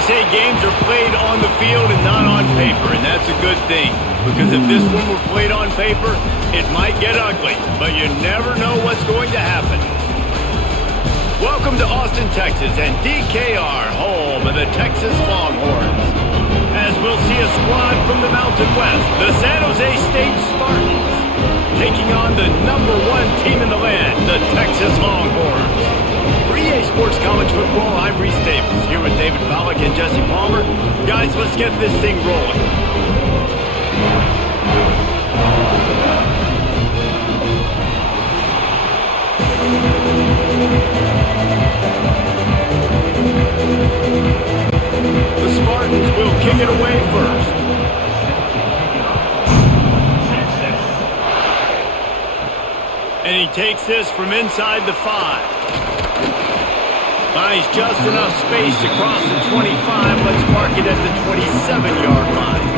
They say games are played on the field and not on paper, and that's a good thing. Because if this one were played on paper, it might get ugly, but you never know what's going to happen. Welcome to Austin, Texas, and DKR, home of the Texas Longhorns. As we'll see a squad from the Mountain West, the San Jose State Spartans, taking on the #1 team in the land, the Texas Longhorns. For EA Sports College Football, I'm Reese Davis, here with David Pollack and Jesse Palmer. Guys, let's get this thing rolling. The Spartans will kick it away first. And he takes this from inside the 5. Finds just enough space across the 25. Let's mark it at the 27-yard line.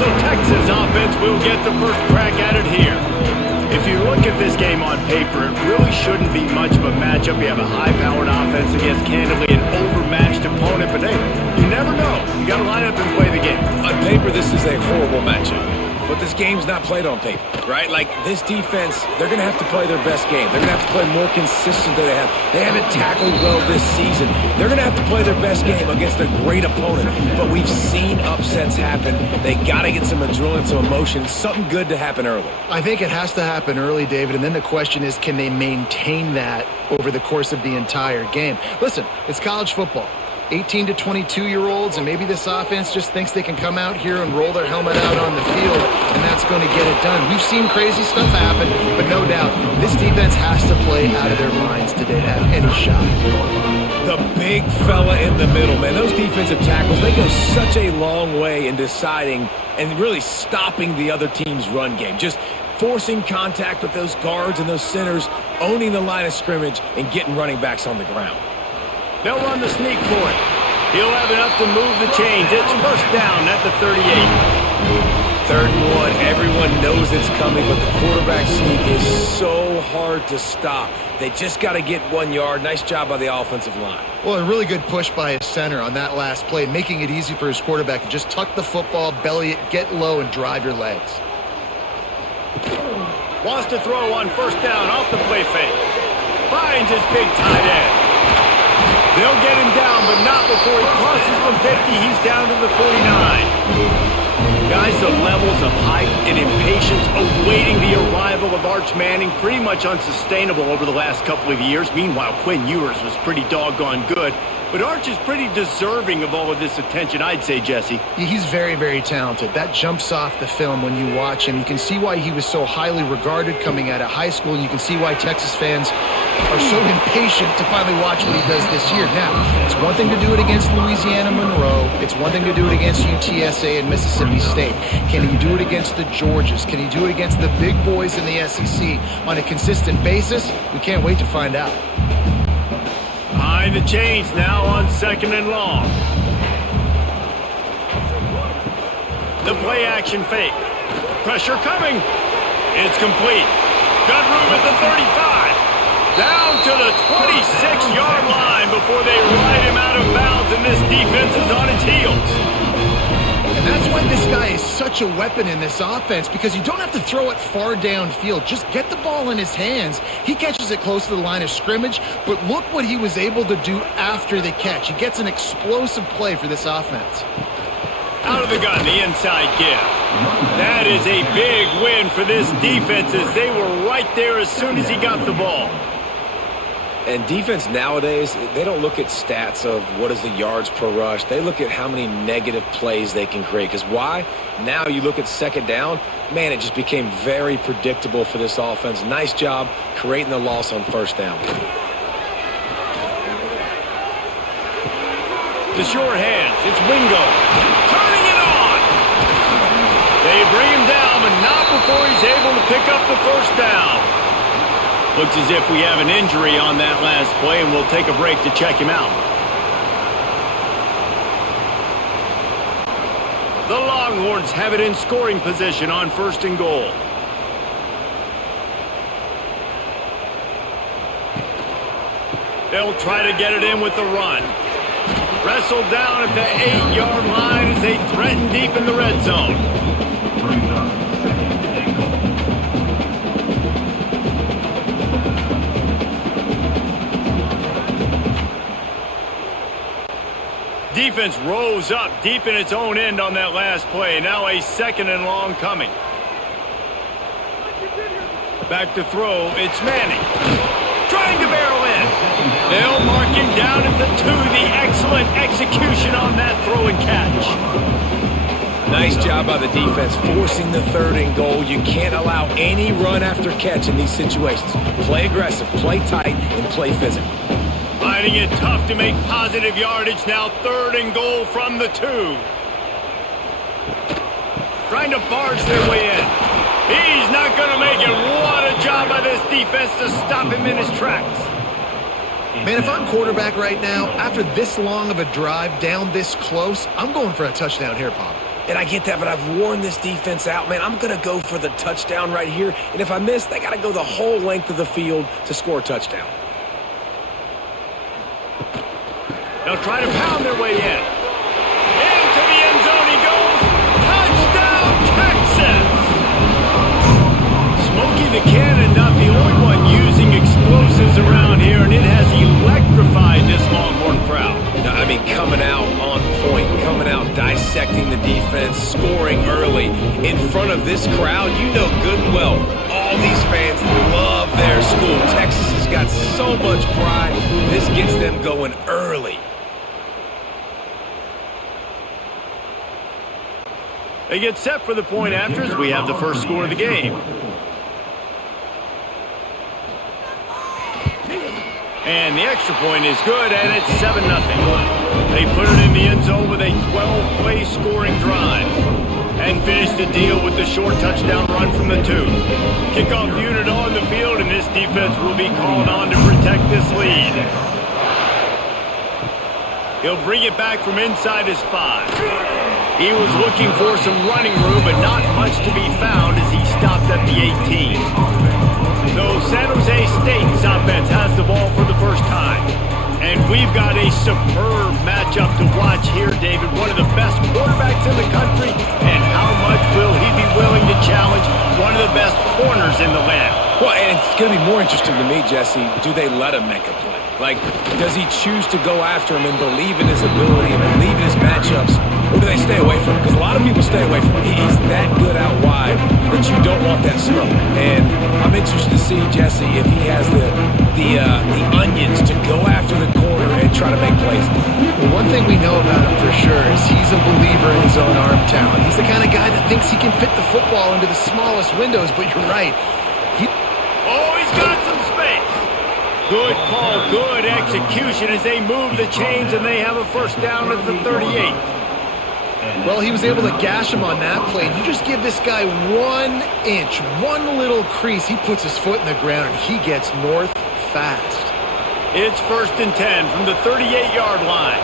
So Texas offense will get the first crack at it here. If you look at this game on paper, it really shouldn't be much of a matchup. You have a high-powered offense against candidly an overmatched opponent, but hey, you never know. You got to line up and play the game. On paper, this is a horrible matchup, but this game's not played on paper, right? Like, this defense, they're going to have to play their best game. They're going to have to play more consistent than they have. They haven't tackled well this season. They're going to have to play their best game against a great opponent, but we've seen upsets happen. They got to get some adrenaline, some emotion, something good to happen early. I think it has to happen early, David, and then the question is, can they maintain that over the course of the entire game? Listen, it's college football. 18 to 22-year-olds, and maybe this offense just thinks they can come out here and roll their helmet out on the field, and that's going to get it done. We've seen crazy stuff happen, but no doubt, this defense has to play out of their minds today to have any shot. The big fella in the middle, man. Those defensive tackles, they go such a long way in deciding and really stopping the other team's run game. Just forcing contact with those guards and those centers, owning the line of scrimmage, and getting running backs on the ground. They'll run the sneak for it. He'll have enough to move the chains. It's first down at the 38. 3rd and 1. Everyone knows it's coming, but the quarterback sneak is so hard to stop. They just got to get 1 yard. Nice job by the offensive line. Well, a really good push by his center on that last play, making it easy for his quarterback to just tuck the football, belly it, get low, and drive your legs. Wants to throw on first down off the play fake. Finds his big tight end. They'll get him down, but not before he crosses the 50. He's down to the 49. Guys, the levels of hype and impatience awaiting the arrival of Arch Manning pretty much unsustainable over the last couple of years. Meanwhile, Quinn Ewers was pretty doggone good. But Arch is pretty deserving of all of this attention, I'd say, Jesse. He's very, very talented. That jumps off the film when you watch him. You can see why he was so highly regarded coming out of high school, and you can see why Texas fans are so impatient to finally watch what he does this year. Now, it's one thing to do it against Louisiana Monroe. It's one thing to do it against UTSA and Mississippi State. Can he do it against the Georgias? Can he do it against the big boys in the SEC on a consistent basis? We can't wait to find out. Behind the chains now on 2nd and long. The play action fake. Pressure coming. It's complete. Got room at the 35. Down to the 26-yard line before they ride him out of bounds, and this defense is on its heels. And that's why this guy is such a weapon in this offense, because you don't have to throw it far downfield. Just get the ball in his hands. He catches it close to the line of scrimmage, but look what he was able to do after the catch. He gets an explosive play for this offense. Out of the gun, the inside give. That is a big win for this defense, as they were right there as soon as he got the ball. And defense nowadays, they don't look at stats of what is the yards per rush. They look at how many negative plays they can create. Because why? Now you look at 2nd down, man, it just became very predictable for this offense. Nice job creating the loss on 1st down. The short hands, it's Wingo. Turning it on! They bring him down, but not before he's able to pick up the first down. Looks as if we have an injury on that last play, and we'll take a break to check him out. The Longhorns have it in scoring position on 1st and goal. They'll try to get it in with the run. Wrestled down at the 8-yard line as they threaten deep in the red zone. Defense rose up deep in its own end on that last play. Now a 2nd and long coming. Back to throw. It's Manning. Trying to barrel in. They'll mark him down at the 2. The excellent execution on that throw and catch. Nice job by the defense forcing the 3rd and goal. You can't allow any run after catch in these situations. Play aggressive, play tight, and play physical. Finding it tough to make positive yardage. Now 3rd and goal from the 2. Trying to barge their way in. He's not going to make it. What a job by this defense to stop him in his tracks. Man, if I'm quarterback right now, after this long of a drive down this close, I'm going for a touchdown here, Pop. And I get that, but I've worn this defense out, man. I'm going to go for the touchdown right here. And if I miss, they got to go the whole length of the field to score a touchdown. They'll try to pound their way in. Into the end zone he goes. Touchdown, Texas! Smokey the Cannon, not the only one using explosives around here, and it has electrified this Longhorn crowd. No, I mean, coming out on point, coming out, dissecting the defense, scoring early. In front of this crowd, you know good and well, all these fans love their school. Texas has got so much pride. This gets them going early. They get set for the point after as we have the first score of the game. And the extra point is good, and it's 7-0. They put it in the end zone with a 12-play scoring drive and finish the deal with the short touchdown run from the 2. Kickoff unit on the field, and this defense will be called on to protect this lead. He'll bring it back from inside his 5. He was looking for some running room, but not much to be found as he stopped at the 18. So San Jose State's offense has the ball for the first time. And we've got a superb matchup to watch here, David. One of the best quarterbacks in the country. And how much will he be willing to challenge one of the best corners in the land? Well, and it's going to be more interesting to me, Jesse, do they let him make a play? Like, does he choose to go after him and believe in his ability and believe in his matchups? Or do they stay away from him? Because a lot of people stay away from him. He's that good out wide that you don't want that smoke. And I'm interested to see, Jesse, if he has the onions to go after the corner and try to make plays. Well, one thing we know about him for sure is he's a believer in his own arm talent. He's the kind of guy that thinks he can fit the football into the smallest windows, but you're right. Oh, he's got some space. Good call, good execution as they move the chains and they have a first down at the 38. Well, he was able to gash him on that play. You just give this guy 1 inch, one little crease, he puts his foot in the ground and he gets north fast. It's 1st and 10 from the 38-yard line.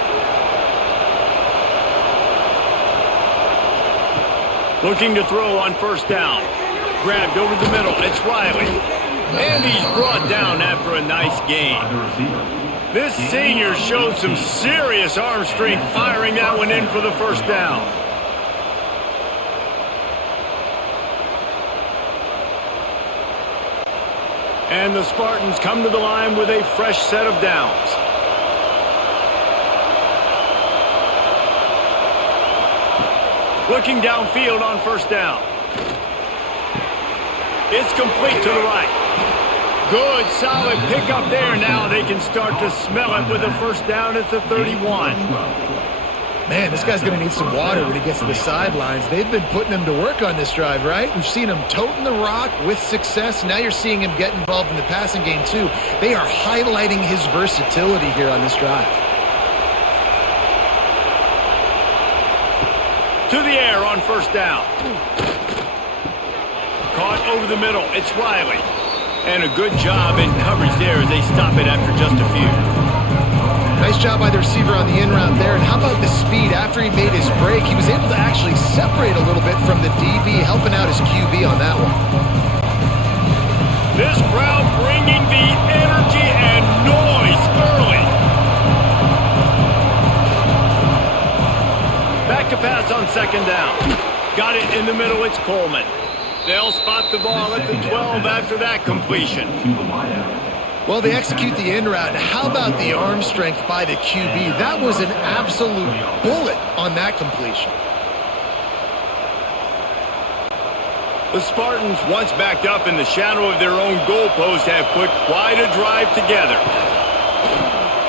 Looking to throw on first down. Grabbed over the middle. It's Riley. And he's brought down after a nice gain. This senior showed some serious arm strength firing that one in for the first down. And the Spartans come to the line with a fresh set of downs. Looking downfield on first down. It's complete to the right. Good, solid pickup there. Now they can start to smell it with a first down at the 31. Man, this guy's going to need some water when he gets to the sidelines. They've been putting him to work on this drive, right? We've seen him toting the rock with success. Now you're seeing him get involved in the passing game, too. They are highlighting his versatility here on this drive. To the air on first down. Caught over the middle. It's Riley. And a good job in coverage there as they stop it after just a few. Nice job by the receiver on the in route there. And how about the speed after he made his break? He was able to actually separate a little bit from the DB, helping out his QB on that one. This crowd bringing the energy and noise early. second down. Got it in the middle, it's Coleman. They'll spot the ball at the 12 after that completion. Well, they execute the in route. How about the arm strength by the QB? That was an absolute bullet on that completion. The Spartans, once backed up in the shadow of their own goalpost, have put quite a drive together.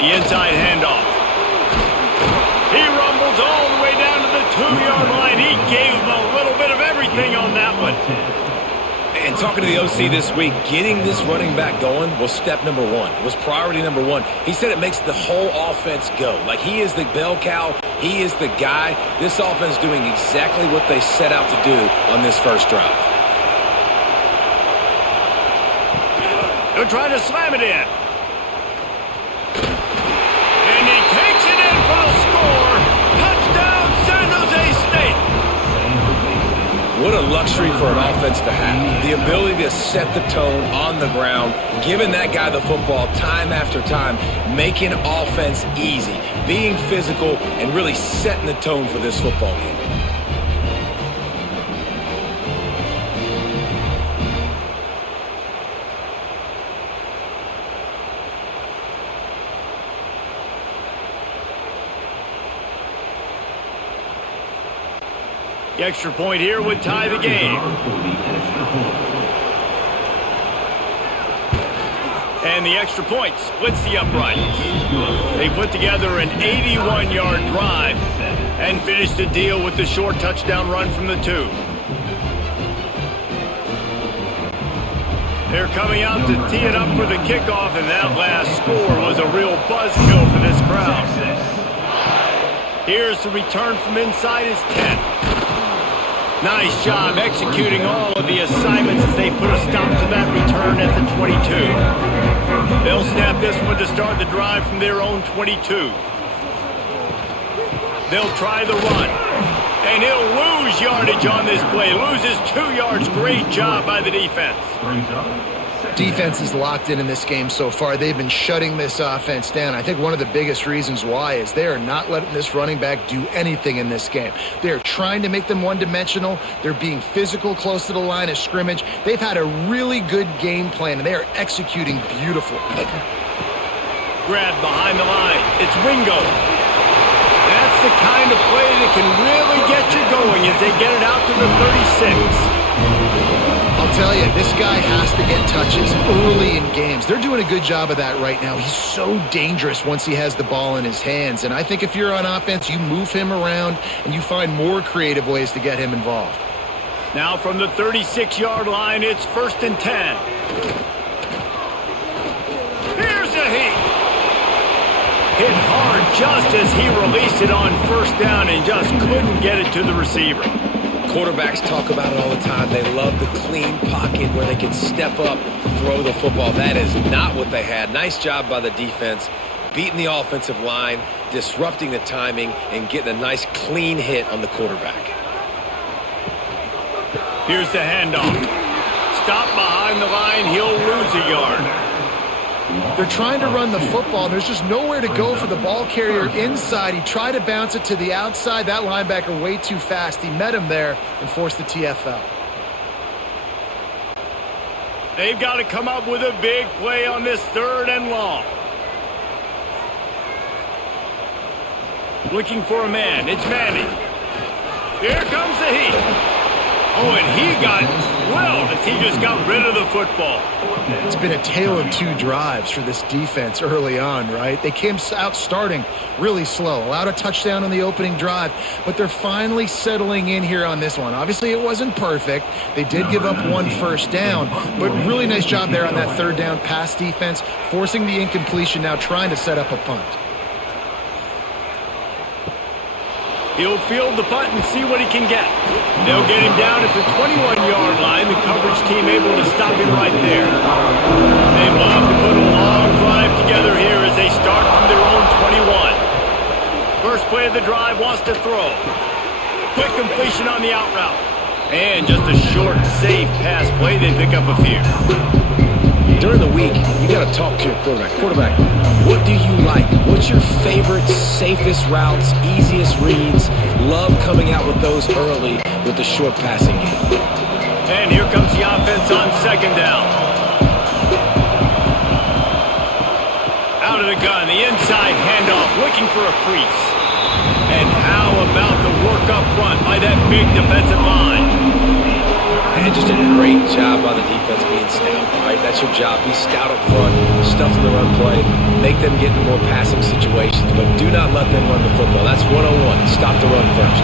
The inside handoff. He rumbles all the way down to the 2-yard line. He gave him a little bit of everything on that one. And talking to the OC this week, getting this running back going was step number one. It was priority number one. He said it makes the whole offense go. Like, he is the bell cow. He is the guy. This offense doing exactly what they set out to do on this first drive. They're trying to slam it in. And he takes it in for the score. Touchdown, San Jose State. What a luxury for an offense to have. The ability to set the tone on the ground, giving that guy the football time after time, making offense easy, being physical, and really setting the tone for this football game. The extra point here would tie the game. And the extra point splits the uprights. They put together an 81-yard drive and finished the deal with the short touchdown run from the 2. They're coming out to tee it up for the kickoff, and that last score was a real buzzkill for this crowd. Here's the return from inside his 10. Nice job executing all of the assignments as they put a stop to that return at the 22. They'll snap this one to start the drive from their own 22. They'll try the run. And he'll lose yardage on this play. Loses 2 yards. Great job by the defense. Defense is locked in this game so far. They've been shutting this offense down. I think one of the biggest reasons why is they are not letting this running back do anything in this game. They're trying to make them one-dimensional. They're being physical close to the line of scrimmage. They've had a really good game plan, and they are executing beautifully. Grab behind the line. It's Wingo. That's the kind of play that can really get you going as they get it out to the 36. I'll tell you, this guy has to get touches early in games. They're doing a good job of that right now. He's so dangerous once he has the ball in his hands. And I think if you're on offense, you move him around and you find more creative ways to get him involved. Now from the 36-yard line, it's 1st and 10. Here's a heat. Hit hard just as he released it on 1st down and just couldn't get it to the receiver. Quarterbacks talk about it all the time. They love the clean pocket where they can step up, throw the football. That is not what they had. Nice job by the defense, beating the offensive line, disrupting the timing, and getting a nice clean hit on the quarterback. Here's the handoff. Stop behind the line. He'll lose a yard. They're trying to run the football. There's just nowhere to go for the ball carrier inside. He tried to bounce it to the outside. That linebacker way too fast. He met him there and forced the TFL. They've got to come up with a big play on this 3rd and long. Looking for a man. It's Manning. Here comes the heat. Oh, and he got drilled as he just got rid of the football. It's been a tale of 2 drives for this defense early on, right? They came out starting really slow, allowed a touchdown on the opening drive, but they're finally settling in here on this one. Obviously, it wasn't perfect. They did give up 1 first down, but really nice job there on that 3rd down pass defense, forcing the incompletion, now trying to set up a punt. He'll field the punt and see what he can get. They'll get him down at the 21-yard line. The coverage team able to stop him right there. They love to put a long drive together here as they start from their own 21. First play of the drive, wants to throw. Quick completion on the out route. And just a short, safe pass play. They pick up a few. During the week, you got to talk to your quarterback. Quarterback, What do you like? What's your favorite, safest routes, easiest reads? Love coming out with those early with the short passing game. And here comes the offense on second down. Out of the gun, the inside handoff, looking for a crease. And how about the work up front by that big defensive line? And just a great job by the defense being stout, right? That's your job. Be stout up front, stuff in the run play, make them get in more passing situations, but do not let them run the football. That's 101. Stop the run first.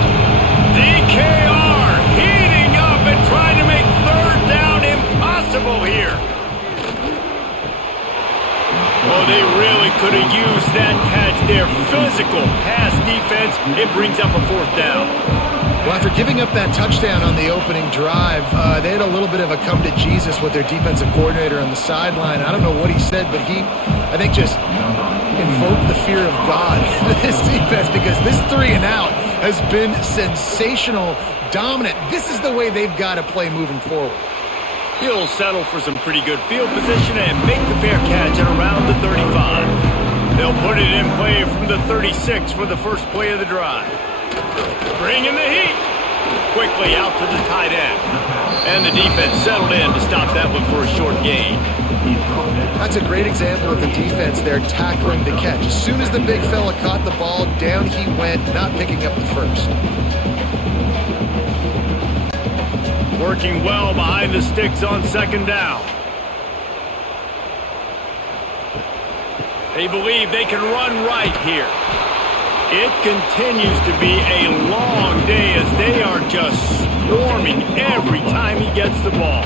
DKR heating up and trying to make third down impossible here. Oh, they really could have used that catch there. Physical pass defense. It brings up a fourth down. Well, after giving up that touchdown on the opening drive, they had a little bit of a come to Jesus with their defensive coordinator on the sideline. I don't know what he said, but he, I think, just invoked the fear of God into this defense, because this 3 and out has been sensational, dominant. This is the way they've got to play moving forward. He'll settle for some pretty good field position and make the fair catch at around the 35. They'll put it in play from the 36 for the first play of the drive. Bringing the heat. Quickly out to the tight end. And the defense settled in to stop that one for a short gain. That's a great example of the defense there tackling the catch. As soon as the big fella caught the ball, down he went, not picking up the first. Working well behind the sticks on second down. They believe they can run right here. It continues to be a long day as they are just swarming every time he gets the ball.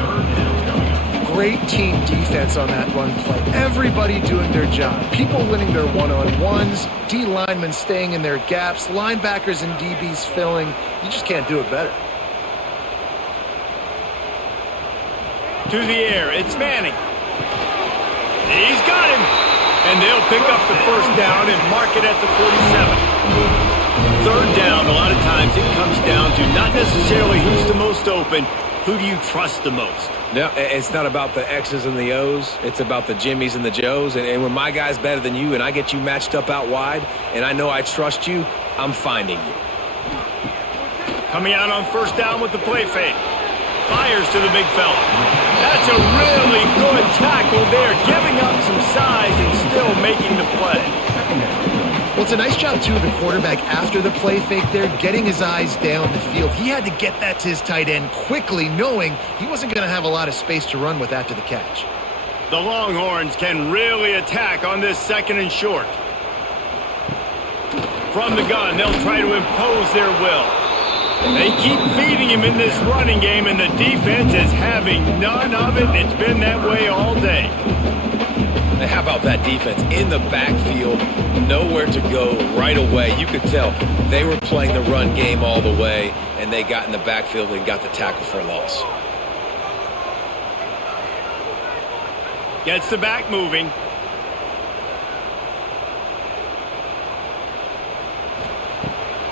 Great team defense on that run play. Everybody doing their job. People winning their one-on-ones, D linemen staying in their gaps, linebackers and DBs filling. You just can't do it better. To the air, it's Manning. He's got him. And they'll pick up the first down and mark it at the 47. Third down, a lot of times it comes down to not necessarily who's the most open, who do you trust the most? No, it's not about the X's and the O's. It's about the Jimmies and the Joes. And when my guy's better than you and I get you matched up out wide and I know I trust you, I'm finding you. Coming out on first down with the play fake. Fires to the big fella. That's a really good tackle there, giving up some size and still making the play. Well, it's a nice job, too, of the quarterback after the play fake there, getting his eyes down the field. He had to get that to his tight end quickly, knowing he wasn't going to have a lot of space to run with after the catch. The Longhorns can really attack on this second and short. From the gun, they'll try to impose their will. They keep feeding him in this running game, and the defense is having none of it. It's been that way all day. And how about that defense in the backfield, nowhere to go right away. You could tell they were playing the run game all the way, and they got in the backfield and got the tackle for a loss. Gets the back moving.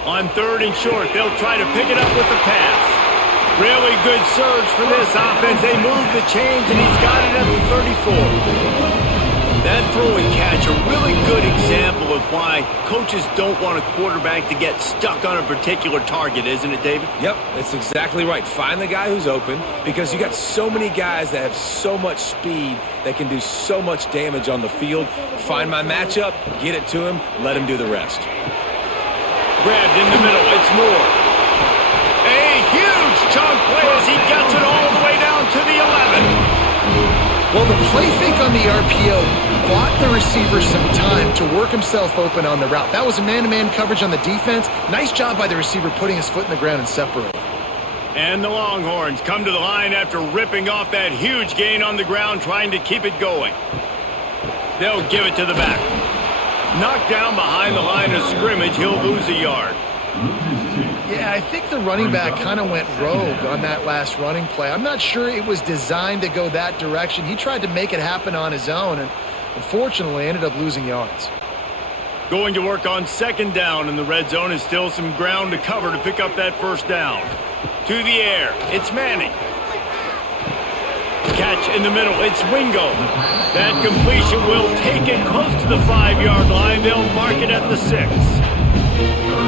On third and short, they'll try to pick it up with the pass. Really good surge for this offense. They move the chains, and he's got it at the 34. That throw and catch, a really good example of why coaches don't want a quarterback to get stuck on a particular target, isn't it, David? Yep, that's exactly right. Find the guy who's open, because you got so many guys that have so much speed that can do so much damage on the field. Find my matchup, get it to him, let him do the rest. Grabbed in the middle, it's Moore. A huge chunk play as he gets it all the way down to the 11. Well, the play fake on the RPO bought the receiver some time to work himself open on the route. That was a man-to-man coverage on the defense. Nice job by the receiver putting his foot in the ground and separating. And the Longhorns come to the line after ripping off that huge gain on the ground, trying to keep it going. They'll give it to the back. Knocked down behind the line of scrimmage, he'll lose a yard. Yeah, I think the running back kind of went rogue on that last running play. I'm not sure it was designed to go that direction. He tried to make it happen on his own and unfortunately ended up losing yards. Going to work on second down in the red zone is still some ground to cover to pick up that first down. To the air, it's Manning. catch in the middle. It's Wingo. That completion will take it close to the 5-yard line. They'll mark it at the 6.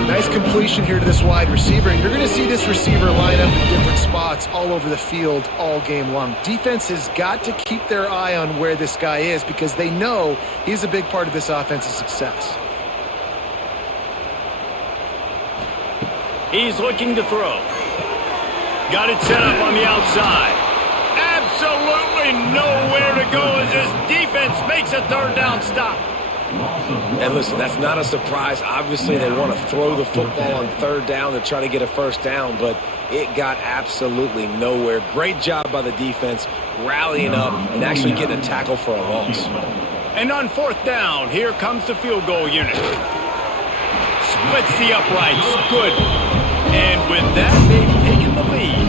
Nice completion here to this wide receiver, and you're going to see this receiver line up in different spots all over the field all game long. Defense has got to keep their eye on where this guy is because they know he's a big part of this offense's success. He's looking to throw. Got it set up on the outside. Absolutely nowhere to go as this defense makes a third down stop. And listen, that's not a surprise. Obviously, they want to throw the football on third down to try to get a first down, but it got absolutely nowhere. Great job by the defense rallying up and actually getting a tackle for a loss. And on fourth down, here comes the field goal unit. Splits the uprights. Good. And with that, they've taken the lead.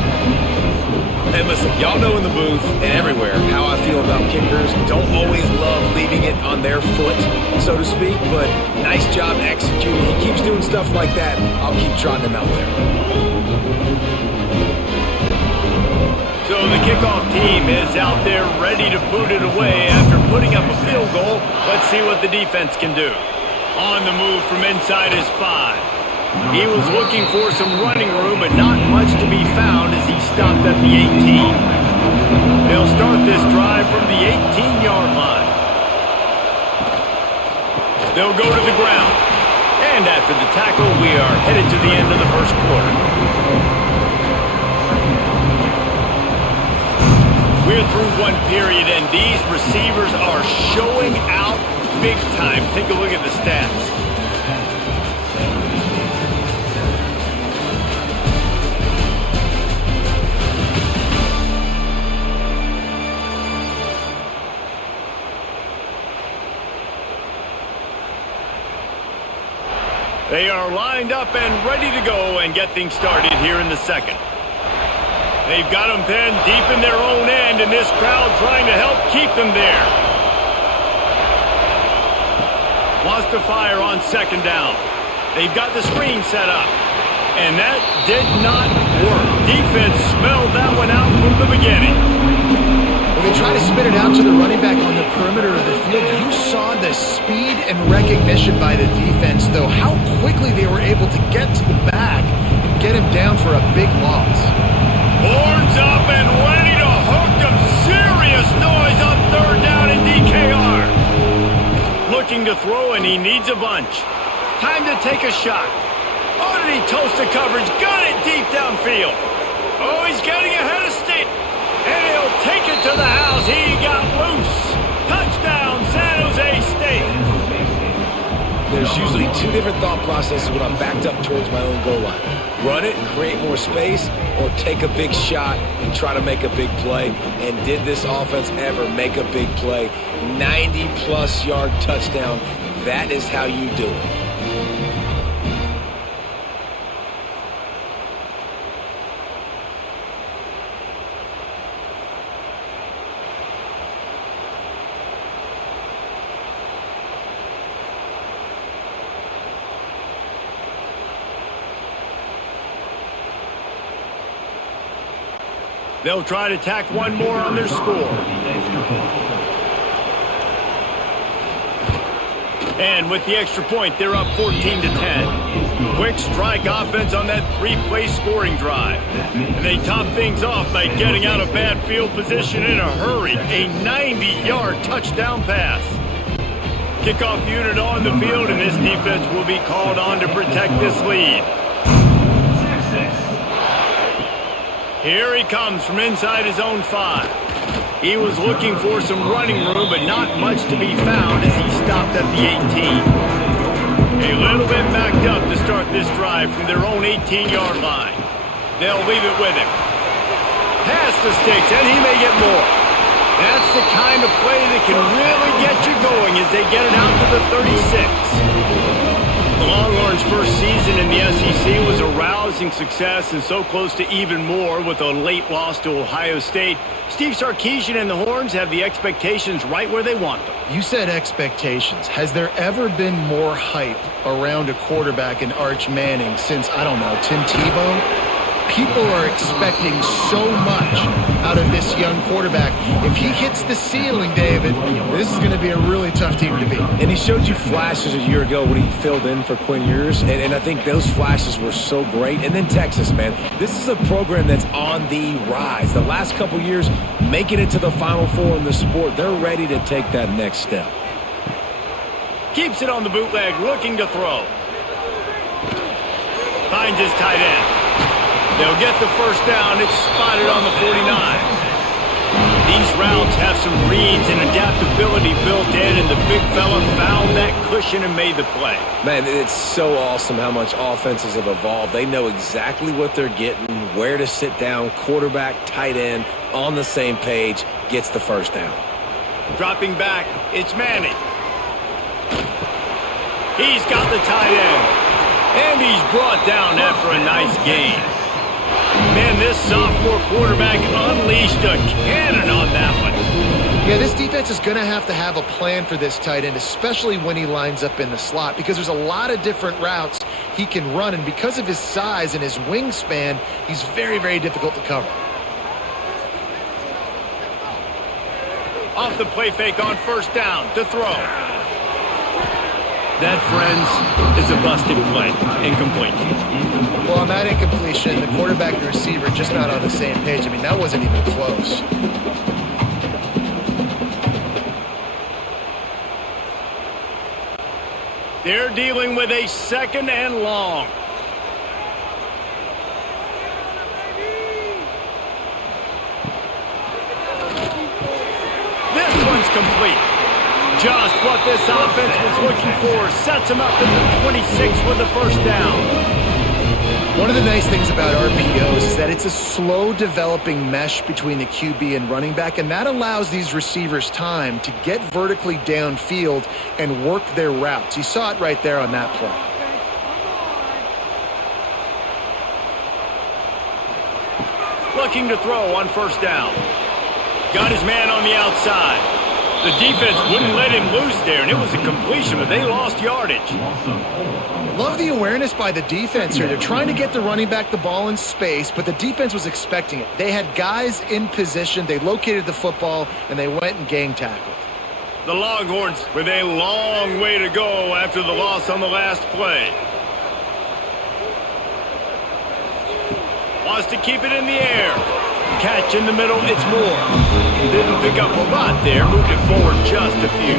And listen, y'all know in the booth and everywhere how I feel about kickers. Don't always love leaving it on their foot, so to speak, but nice job executing. He keeps doing stuff like that. I'll keep trotting him out there. So the kickoff team is out there ready to boot it away after putting up a field goal. Let's see what the defense can do. On the move from inside his 5. He was looking for some running room, but not much to be found as he stopped at the 18. They'll start this drive from the 18-yard line. They'll go to the ground. And after the tackle, we are headed to the end of the first quarter. We're through one period, and these receivers are showing out big time. Take a look at the stats. They are lined up and ready to go and get things started here in the second. They've got them pinned deep in their own end, and this crowd trying to help keep them there. Wants to fire on second down. They've got the screen set up, and that did not work. Defense smelled that one out from the beginning. When they try to spin it out to the running back on the perimeter of the field, you saw the speed and recognition by the defense, though, how quickly they were able to get to the back and get him down for a big loss. Horns up and ready to hook them. Serious noise on third down in DKR. Looking to throw, and he needs a bunch. Time to take a shot. Oh, did he toast the coverage? Got it deep downfield. Oh, he's getting ahead of State. And he'll take it to the house. He got loose. Touchdown, San Jose State. There's usually two different thought processes when I'm backed up towards my own goal line. Run it, create more space, or take a big shot and try to make a big play. And did this offense ever make a big play? 90-plus yard touchdown. That is how you do it. They'll try to tack one more on their score. And with the extra point, they're up 14-10. Quick strike offense on that three-play scoring drive. And they top things off by getting out of bad field position in a hurry. A 90-yard touchdown pass. Kickoff unit on the field, and this defense will be called on to protect this lead. Here he comes from inside his own 5. He was looking for some running room, but not much to be found as he stopped at the 18. A little bit backed up to start this drive from their own 18-yard line. They'll leave it with him. Pass the sticks, and he may get more. That's the kind of play that can really get you going as they get it out to the 36. The Longhorns' first season in the SEC was a rousing success and so close to even more with a late loss to Ohio State. Steve Sarkisian and the Horns have the expectations right where they want them. You said expectations. Has there ever been more hype around a quarterback in Arch Manning since, I don't know, Tim Tebow? People are expecting so much out of this young quarterback. If he hits the ceiling, David, this is going to be a really tough team to beat. And he showed you flashes a year ago when he filled in for Quinn Ewers, and I think those flashes were so great. And then Texas, man, this is a program that's on the rise. The last couple years, making it to the Final Four in the sport, they're ready to take that next step. Keeps it on the bootleg, looking to throw. Finds his tight end. They'll get the first down. It's spotted on the 49. These routes have some reads and adaptability built in, and the big fella found that cushion and made the play. Man, it's so awesome how much offenses have evolved. They know exactly what they're getting, where to sit down, quarterback, tight end, on the same page, gets the first down. Dropping back, it's Manning. He's got the tight end, and he's brought down after a nice gain. Man, this sophomore quarterback unleashed a cannon on that one. Yeah, this defense is going to have a plan for this tight end, especially when he lines up in the slot, because there's a lot of different routes he can run, and because of his size and his wingspan, he's very, very difficult to cover. Off the play fake on first down to throw. That, friends, is a busted play. Incomplete. Well, on that incompletion, the quarterback and receiver just not on the same page. I mean, that wasn't even close. They're dealing with a second and long. This one's complete. Just what this offense was looking for. Sets him up at the 26 with the first down. One of the nice things about RPOs is that it's a slow developing mesh between the QB and running back, and that allows these receivers time to get vertically downfield and work their routes. You saw it right there on that play. Looking to throw on first down. Got his man on the outside. The defense wouldn't let him loose there, and it was a completion, but they lost yardage. Love the awareness by the defense here. They're trying to get the running back the ball in space, but the defense was expecting it. They had guys in position, they located the football, and they went and gang tackled. The Longhorns with a long way to go after the loss on the last play. Wants to keep it in the air. Catch in the middle, it's Moore. Didn't pick up a lot there, moved it forward just a few.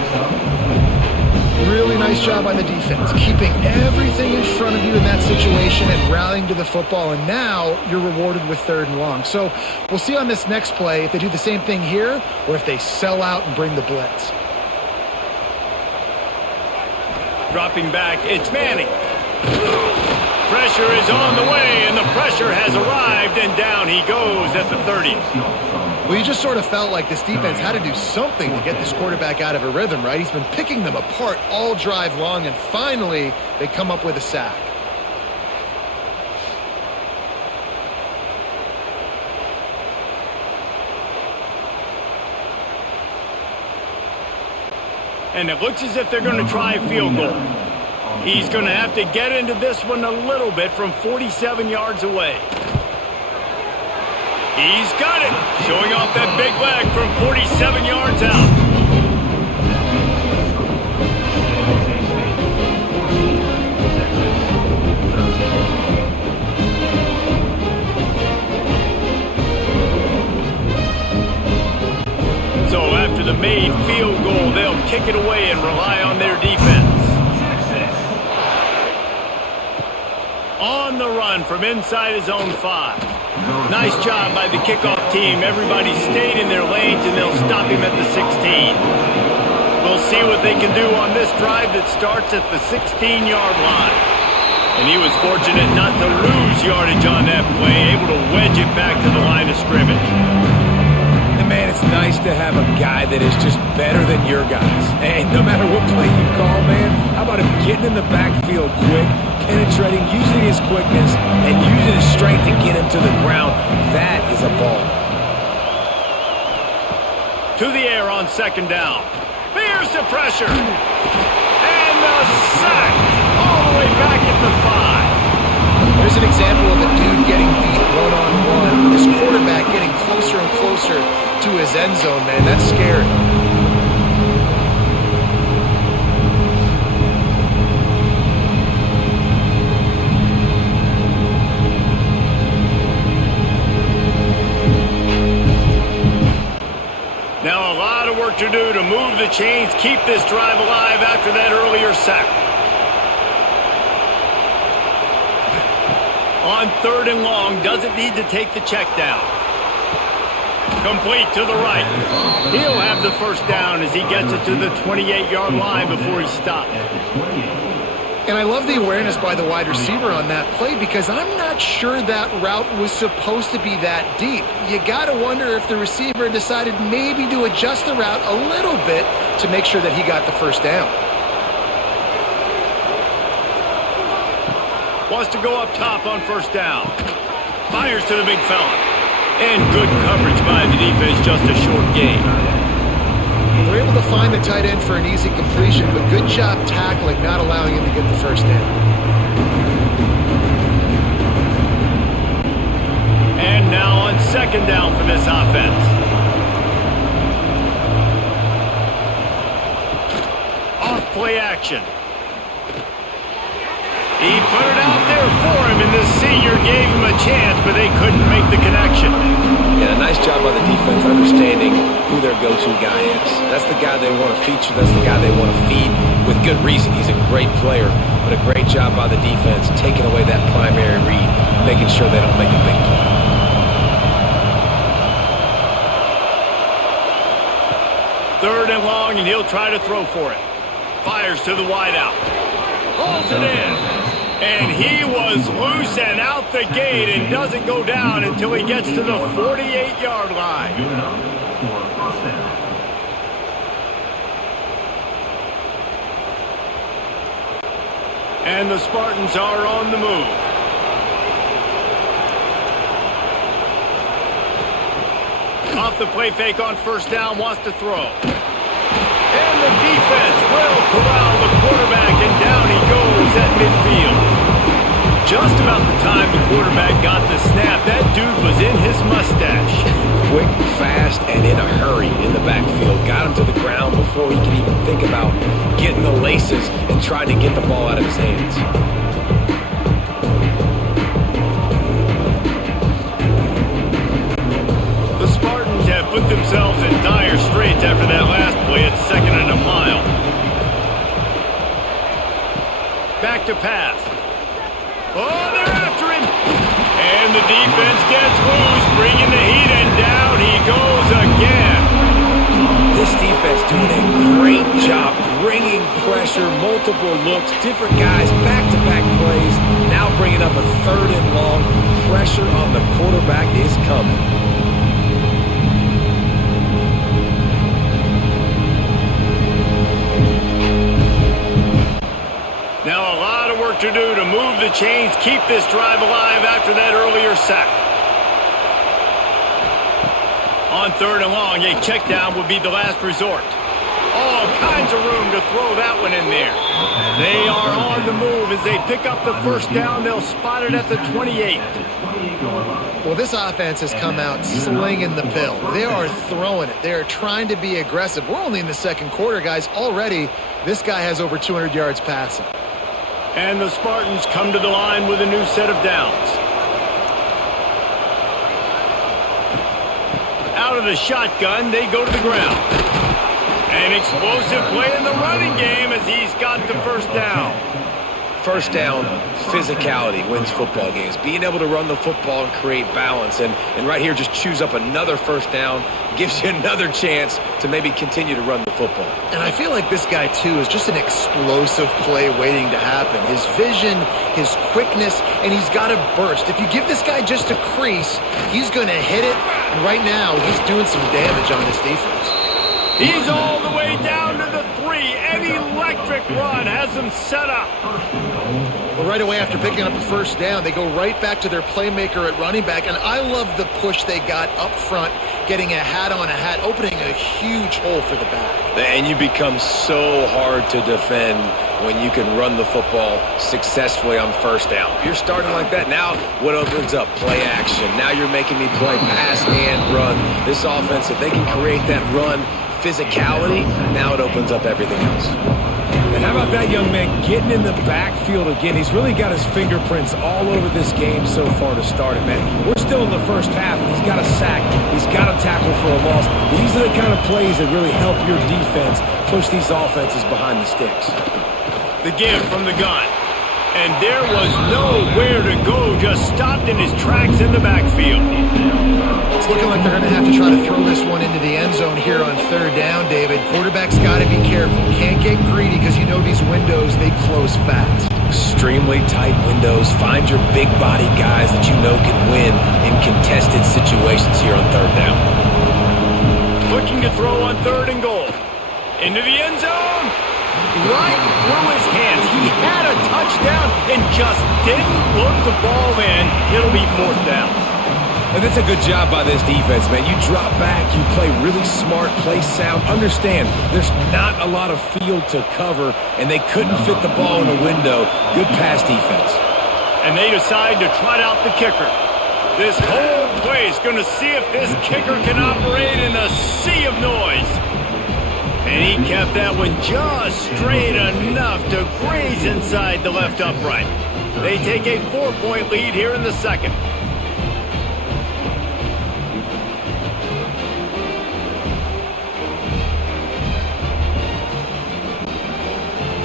Really nice job on the defense, keeping everything in front of you in that situation and rallying to the football, and now you're rewarded with third and long. So we'll see on this next play if they do the same thing here or if they sell out and bring the blitz. Dropping back, it's Manning. Pressure is on the way, and the pressure has arrived, and down he goes at the 30. Well, you just sort of felt like this defense had to do something to get this quarterback out of a rhythm, right? He's been picking them apart all drive long, and finally they come up with a sack. And it looks as if they're going to try a field goal. He's going to have to get into this one a little bit from 47 yards away. He's got it, showing off that big leg from 47 yards out. So after the made field goal, they'll kick it away and rely on their defense. On the run from inside his own 5. Nice job by the kickoff team. Everybody stayed in their lanes, and they'll stop him at the 16. We'll see what they can do on this drive that starts at the 16-yard line. And he was fortunate not to lose yardage on that play, able to wedge it back to the line of scrimmage. And man, it's nice to have a guy that is just better than your guys. And no matter what play you call, man, how about him getting in the backfield quick, penetrating, using his quickness, and using his strength to get him to the ground. That is a ball. To the air on second down. Here's the pressure. And the sack all the way back at the 5. There's an example of a dude getting beat to his end zone, man. That's scary. Now a lot of work to do to move the chains, keep this drive alive after that earlier sack. On 3rd and long, doesn't need to take the check down. Complete to the right. He'll have the first down as he gets it to the 28-yard line before he's stopped. And I love the awareness by the wide receiver on that play because I'm not sure that route was supposed to be that deep. You got to wonder if the receiver decided maybe to adjust the route a little bit to make sure that he got the first down. Wants to go up top on 1st down. Fires to the big fella. And good coverage by the defense, just a short gain. They're able to find the tight end for an easy completion, but good job tackling, not allowing him to get the first down. And now on 2nd down for this offense. Off play action. He put it out there for him, and the senior gave him a chance, but they couldn't make the connection. Yeah, nice job by the defense understanding who their go-to guy is. That's the guy they want to feature. That's the guy they want to feed with good reason. He's a great player, but a great job by the defense taking away that primary read, making sure they don't make a big play. Third and long, and he'll try to throw for it. Fires to the wideout. Holds it in. And he was loose and out the gate and doesn't go down until he gets to the 48-yard line. And the Spartans are on the move. Off the play fake on 1st down, wants to throw. And the defense will corral the quarterback, and down he goes at midfield. Just about the time the quarterback got the snap, that dude was in his mustache. Quick, fast, and in a hurry in the backfield. Got him to the ground before he could even think about getting the laces and trying to get the ball out of his hands. The Spartans have put themselves in dire straits after that last play at 2nd and a mile. Back to pass. Oh, they're after him. And the defense gets loose, bringing the heat, and down he goes again. This defense doing a great job bringing pressure, multiple looks, different guys, back-to-back plays. Now bringing up a 3rd and long. Pressure on the quarterback is coming. Now a lot of work to do to move the chains, keep this drive alive after that earlier sack. On 3rd and long, a check down would be the last resort. All kinds of room to throw that one in there. They are on the move as they pick up the 1st down. They'll spot it at the 28. Well, this offense has come out slinging the pill. They are throwing it. They are trying to be aggressive. We're only in the 2nd quarter, guys. Already, this guy has over 200 yards passing. And the Spartans come to the line with a new set of downs. Out of the shotgun, they go to the ground. An explosive play in the running game as he's got the 1st down. 1st down, physicality wins football games. Being able to run the football and create balance. And right here, just choose up another 1st down. Gives you another chance to maybe continue to run the football. And I feel like this guy, too, is just an explosive play waiting to happen. His vision, his quickness, and he's got to burst. If you give this guy just a crease, he's going to hit it. And right now, he's doing some damage on this defense. He's all the way down to the 3. An electric run has him set up. Well, right away after picking up a first down, they go right back to their playmaker at running back, and I love the push they got up front, getting a hat on a hat, opening a huge hole for the back. And you become so hard to defend when you can run the football successfully on first down. You're starting like that. Now what opens up? Play action. Now you're making me play pass and run. This offense, if they can create that run physicality, now it opens up everything else. And how about that young man getting in the backfield again? He's really got his fingerprints all over this game so far to start it, man. We're still in the first half, and he's got a sack. He's got a tackle for a loss. These are the kind of plays that really help your defense push these offenses behind the sticks. The give from the gun. And there was nowhere to go, just stopped in his tracks in the backfield. It's looking like they're going to have to try to throw this one into the end zone here on third down, David. Quarterback's got to be careful. Can't get greedy because you know these windows, they close fast. Extremely tight windows. Find your big body guys that you know can win in contested situations here on third down. Looking to throw on third and goal. Into the end zone. Right through his hands. He had a touchdown and just didn't look the ball in. It'll be fourth down. And that's a good job by this defense, man. You drop back, you play really smart, play sound. Understand, there's not a lot of field to cover, and they couldn't fit the ball in the window. Good pass defense. And they decide to trot out the kicker. This whole place going to see if this kicker can operate in a sea of noise. And he kept that one just straight enough to graze inside the left upright. They take a 4-point lead here in the second.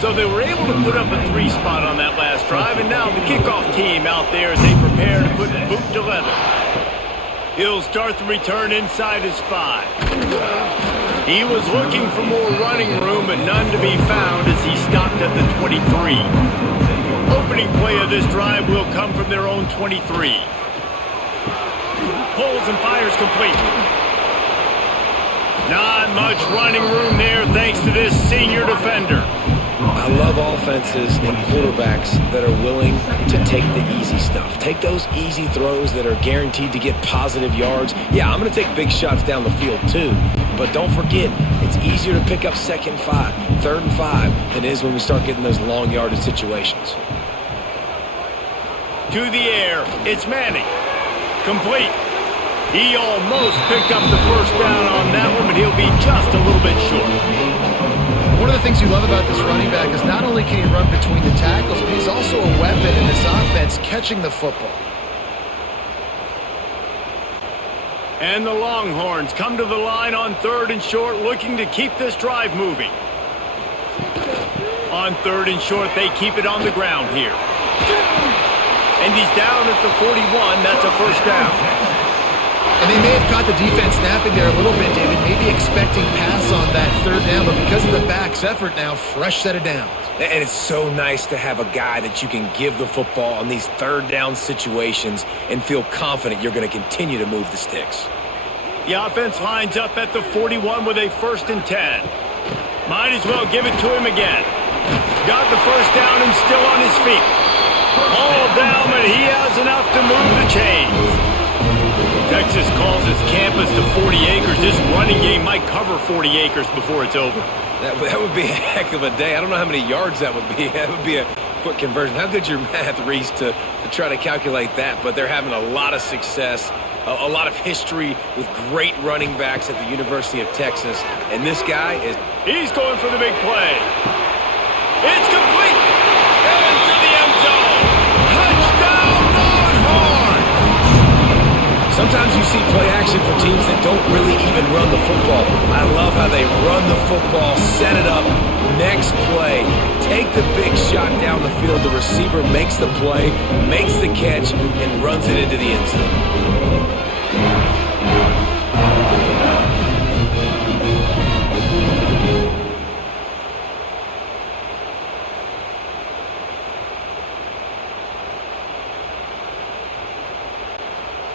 So they were able to put up a 3 spot on that last drive, and now the kickoff team out there as they prepare to put boot to leather. He'll start the return inside his 5. He was looking for more running room, but none to be found as he stopped at the 23. Opening play of this drive will come from their own 23. Pulls and fires complete. Not much running room there thanks to this senior defender. I love offenses and quarterbacks that are willing to take the easy stuff. Take those easy throws that are guaranteed to get positive yards. Yeah, I'm going to take big shots down the field too. But don't forget, it's easier to pick up third and 5 than it is when we start getting those long yardage situations. To the air, it's Manning. Complete. He almost picked up the first down on that one, but he'll be just a little bit short. One of the things you love about this running back is not only can he run between the tackles, but he's also a weapon in this offense catching the football. And the Longhorns come to the line on third and short, looking to keep this drive moving. On third and short, they keep it on the ground here. And he's down at the 41. That's a first down. And they may have caught the defense snapping there a little bit, David, maybe expecting pass on that third down, but because of the back's effort now, fresh set of downs. And it's so nice to have a guy that you can give the football on these third down situations and feel confident you're going to continue to move the sticks. The offense lines up at the 41 with a 1st and 10. Might as well give it to him again. Got the first down and still on his feet. All down, but he has enough to move the chains. Texas calls his campus to 40 acres. This running game might cover 40 acres before it's over. That would be a heck of a day. I don't know how many yards that would be. That would be a quick conversion. How good's your math, Reese, to try to calculate that? But they're having a lot of success, a lot of history with great running backs at the University of Texas. And this guy is... He's going for the big play. It's complete. And to the end zone. Touchdown, Longhorns! Sometimes you see play action for teams that don't really even run the football. I love how they run the football, set it up, next play, take the big shot down the field. The receiver makes the play, makes the catch, and runs it into the end zone.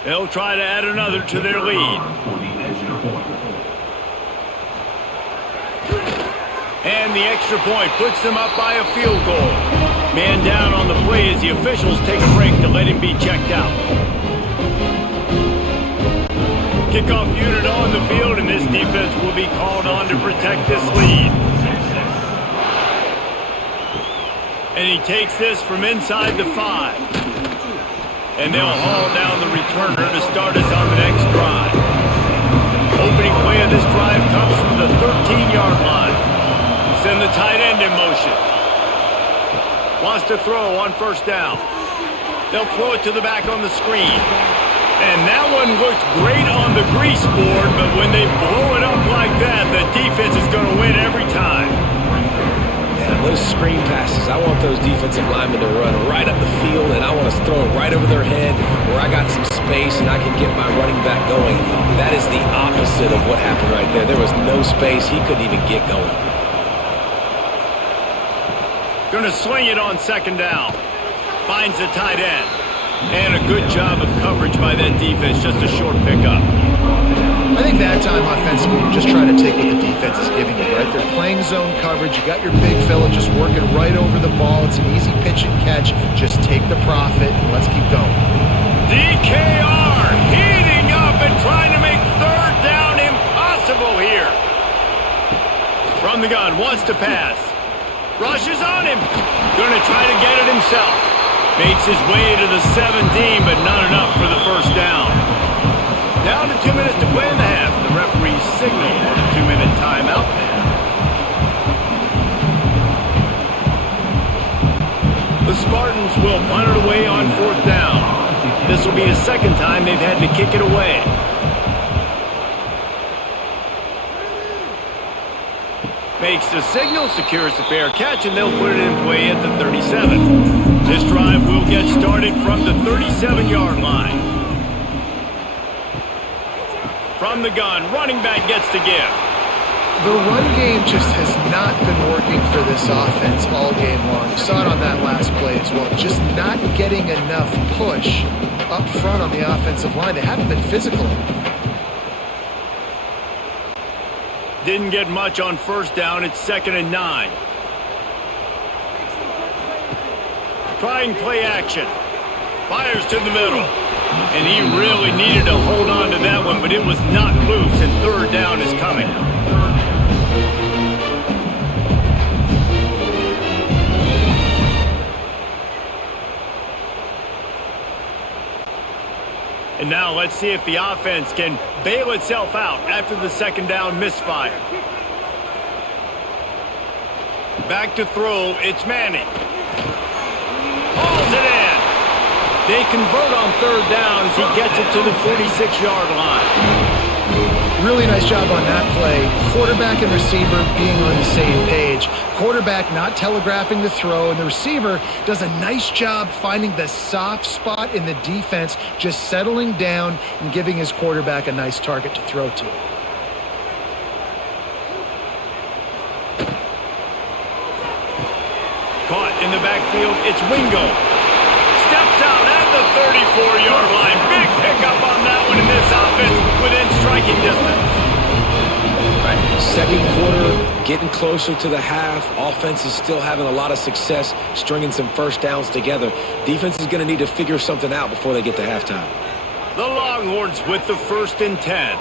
They'll try to add another to their lead. And the extra point puts them up by a field goal. Man down on the play as the officials take a break to let him be checked out. Kickoff unit on the field, and this defense will be called on to protect this lead. And he takes this from inside the 5. And they'll haul down the returner to start us on the next drive. Opening play of this drive comes from the 13-yard line. Send the tight end in motion. Wants to throw on first down. They'll throw it to the back on the screen. And that one looked great on the grease board, but when they blow it up like that, the defense is going to win every time. Yeah, those screen passes, I want those defensive linemen to run right up the field, and I want to throw it right over their head where I got some space and I can get my running back going. That is the opposite of what happened right there. There was no space. He couldn't even get going. Going to sling it on second down. Finds the tight end. And a good job of coverage by that defense. Just a short pickup. I think that time offensively, you're just trying to take what the defense is giving you, right? They're playing zone coverage. You got your big fella just working right over the ball. It's an easy pitch and catch. Just take the profit and let's keep going. DKR heating up and trying to make third down impossible here. From the gun, wants to pass. Rushes on him. Going to try to get it himself. Makes his way to the 17, but not enough for the first down. Down to 2 minutes to play in the half. The referee signaled for the 2-minute timeout. The Spartans will punt it away on fourth down. This will be the second time they've had to kick it away. Makes the signal, secures the fair catch, and they'll put it in play at the 37. This drive will get started from the 37-yard line. From the gun, running back gets to give. The run game just has not been working for this offense all game long. You saw it on that last play as well. Just not getting enough push up front on the offensive line. They haven't been physical enough. Didn't get much on first down. It's 2nd and 9. Trying play action. Fires to the middle. And he really needed to hold on to that one, but it was not loose, and third down is coming. And now let's see if the offense can bail itself out after the second down misfire. Back to throw, it's Manning. Hauls it in. They convert on third down as he gets it to the 46-yard line. Really nice job on that play. Quarterback and receiver being on the same page. Quarterback not telegraphing the throw, and the receiver does a nice job finding the soft spot in the defense, just settling down and giving his quarterback a nice target to throw to. Caught in the backfield, it's Wingo. Steps out at the 34-yard line. Big pickup on that one in this offense within striking distance. Right. Second quarter, getting closer to the half. Offense is still having a lot of success stringing some first downs together. Defense is going to need to figure something out before they get to halftime. The Longhorns with the 1st and 10.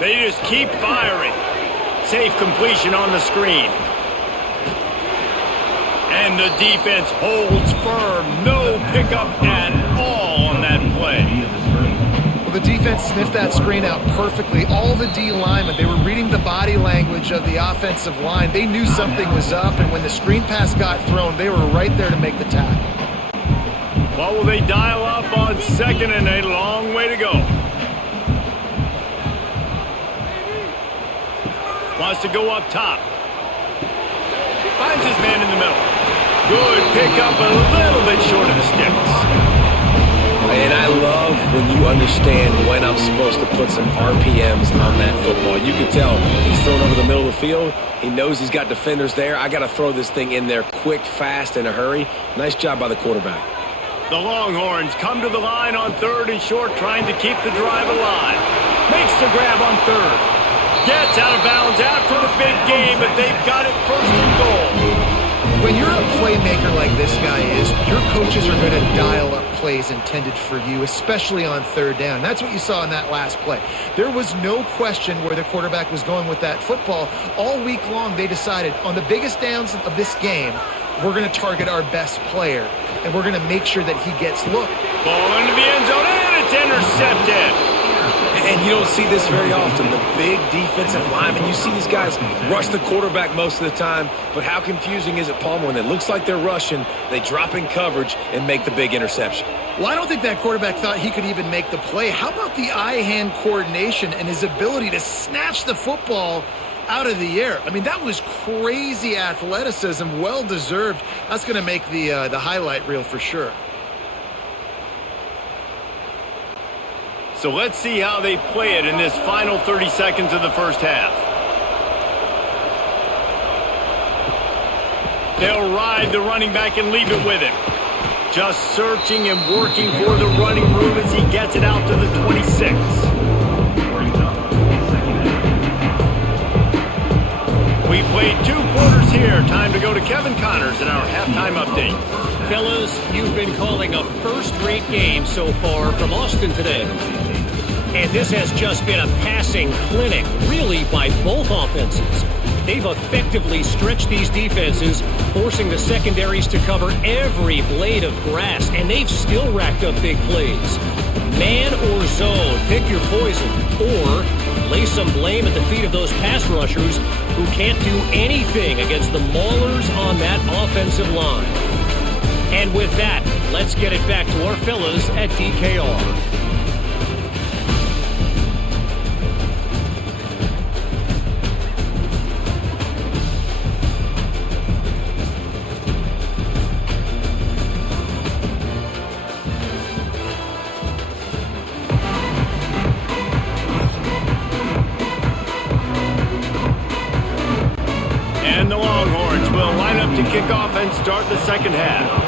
They just keep firing. Safe completion on the screen. And the defense holds firm. No pickup at all on that play. Well, the defense sniffed that screen out perfectly. All the D linemen, they were reading the body language of the offensive line. They knew something was up, and when the screen pass got thrown, they were right there to make the tackle. What will they dial up on 2nd and a long way to go? Wants to go up top. Finds his man in the middle. Good pickup, a little bit short of the sticks. And I love when you understand when I'm supposed to put some RPMs on that football. You can tell he's thrown over the middle of the field. He knows he's got defenders there. I got to throw this thing in there quick, fast, in a hurry. Nice job by the quarterback. The Longhorns come to the line on 3rd and short, trying to keep the drive alive. Makes the grab on 3rd. Gets out of bounds after the big game, but they've got it 1st and goal. playmaker like this guy is, your coaches are going to dial up plays intended for you, especially on third down. That's what you saw in that last play. There was no question where the quarterback was going with that football. All week long, they decided on the biggest downs of this game, we're going to target our best player, and we're going to make sure that he gets looked. Ball into the end zone, and it's intercepted. And you don't see this very often. The big defensive linemen, you see these guys rush the quarterback most of the time, but how confusing is it, Palmer, when it looks like they're rushing, they drop in coverage and make the big interception? Well, I don't think that quarterback thought he could even make the play. How about the eye-hand coordination and his ability to snatch the football out of the air? I mean, that was crazy athleticism, well-deserved. That's going to make the highlight reel for sure. So let's see how they play it in this final 30 seconds of the first half. They'll ride the running back and leave it with him. Just searching and working for the running room as he gets it out to the 26. We've played 2 quarters here. Time to go to Kevin Connors in our halftime update. Fellas, you've been calling a first-rate game so far from Austin today. And this has just been a passing clinic, really, by both offenses. They've effectively stretched these defenses, forcing the secondaries to cover every blade of grass, and they've still racked up big plays. Man or zone, pick your poison, or lay some blame at the feet of those pass rushers who can't do anything against the maulers on that offensive line. And with that, let's get it back to our fellas at DKR. And the Longhorns will line up to kick off and start the second half.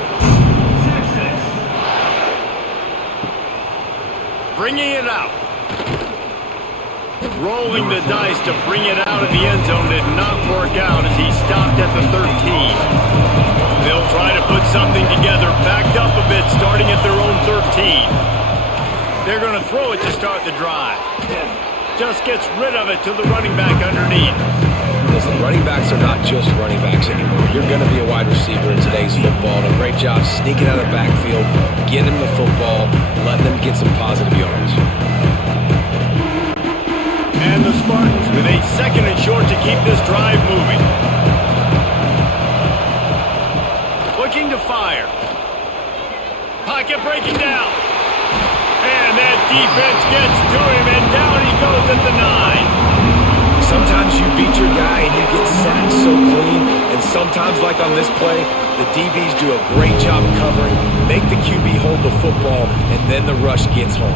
Bringing it out. Rolling the dice to bring it out of the end zone did not work out as he stopped at the 13. They'll try to put something together, backed up a bit, starting at their own 13. They're going to throw it to start the drive. Just gets rid of it to the running back underneath. Listen, running backs are not just running backs anymore. You're going to be a wide receiver in today's football, and a great job sneaking out of the backfield, getting them the football, letting them get some positive yards. And the Spartans with a second and short to keep this drive moving. Looking to fire. Pocket breaking down. And that defense gets to him, and down he goes at the 9. Sometimes you beat your guy and you get sacked so clean, and sometimes, like on this play, the DBs do a great job covering, make the QB hold the football, and then the rush gets home.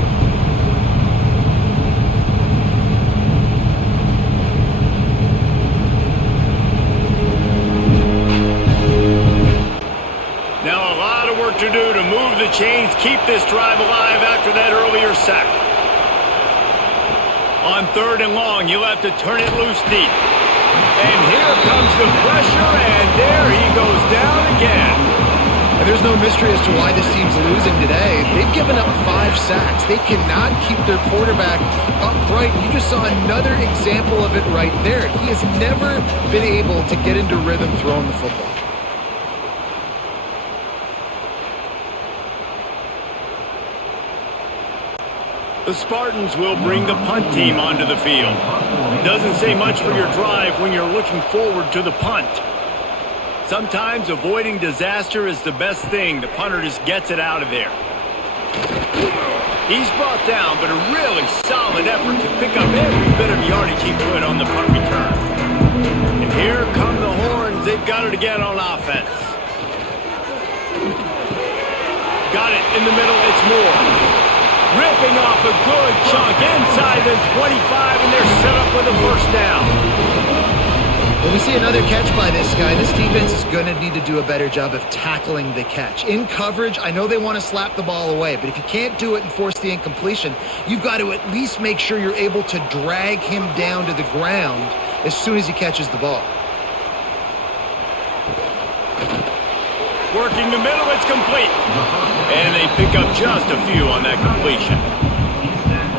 Now a lot of work to do to move the chains, keep this drive alive after that earlier sack. On 3rd and long, you'll have to turn it loose deep. And here comes the pressure, and there he goes down again. And there's no mystery as to why this team's losing today. They've given up 5 sacks. They cannot keep their quarterback upright. You just saw another example of it right there. He has never been able to get into rhythm throwing the football. The Spartans will bring the punt team onto the field. Doesn't say much for your drive when you're looking forward to the punt. Sometimes avoiding disaster is the best thing. The punter just gets it out of there. He's brought down, but a really solid effort to pick up every bit of yardage he could on the punt return. And here come the Horns. They've got it again on offense. Got it in the middle. It's Moore. Ripping off a good chunk inside the 25, and they're set up with a first down. When we see another catch by this guy, this defense is going to need to do a better job of tackling the catch. In coverage, I know they want to slap the ball away, but if you can't do it and force the incompletion, you've got to at least make sure you're able to drag him down to the ground as soon as he catches the ball. Working the middle, it's complete. And they pick up just a few on that completion.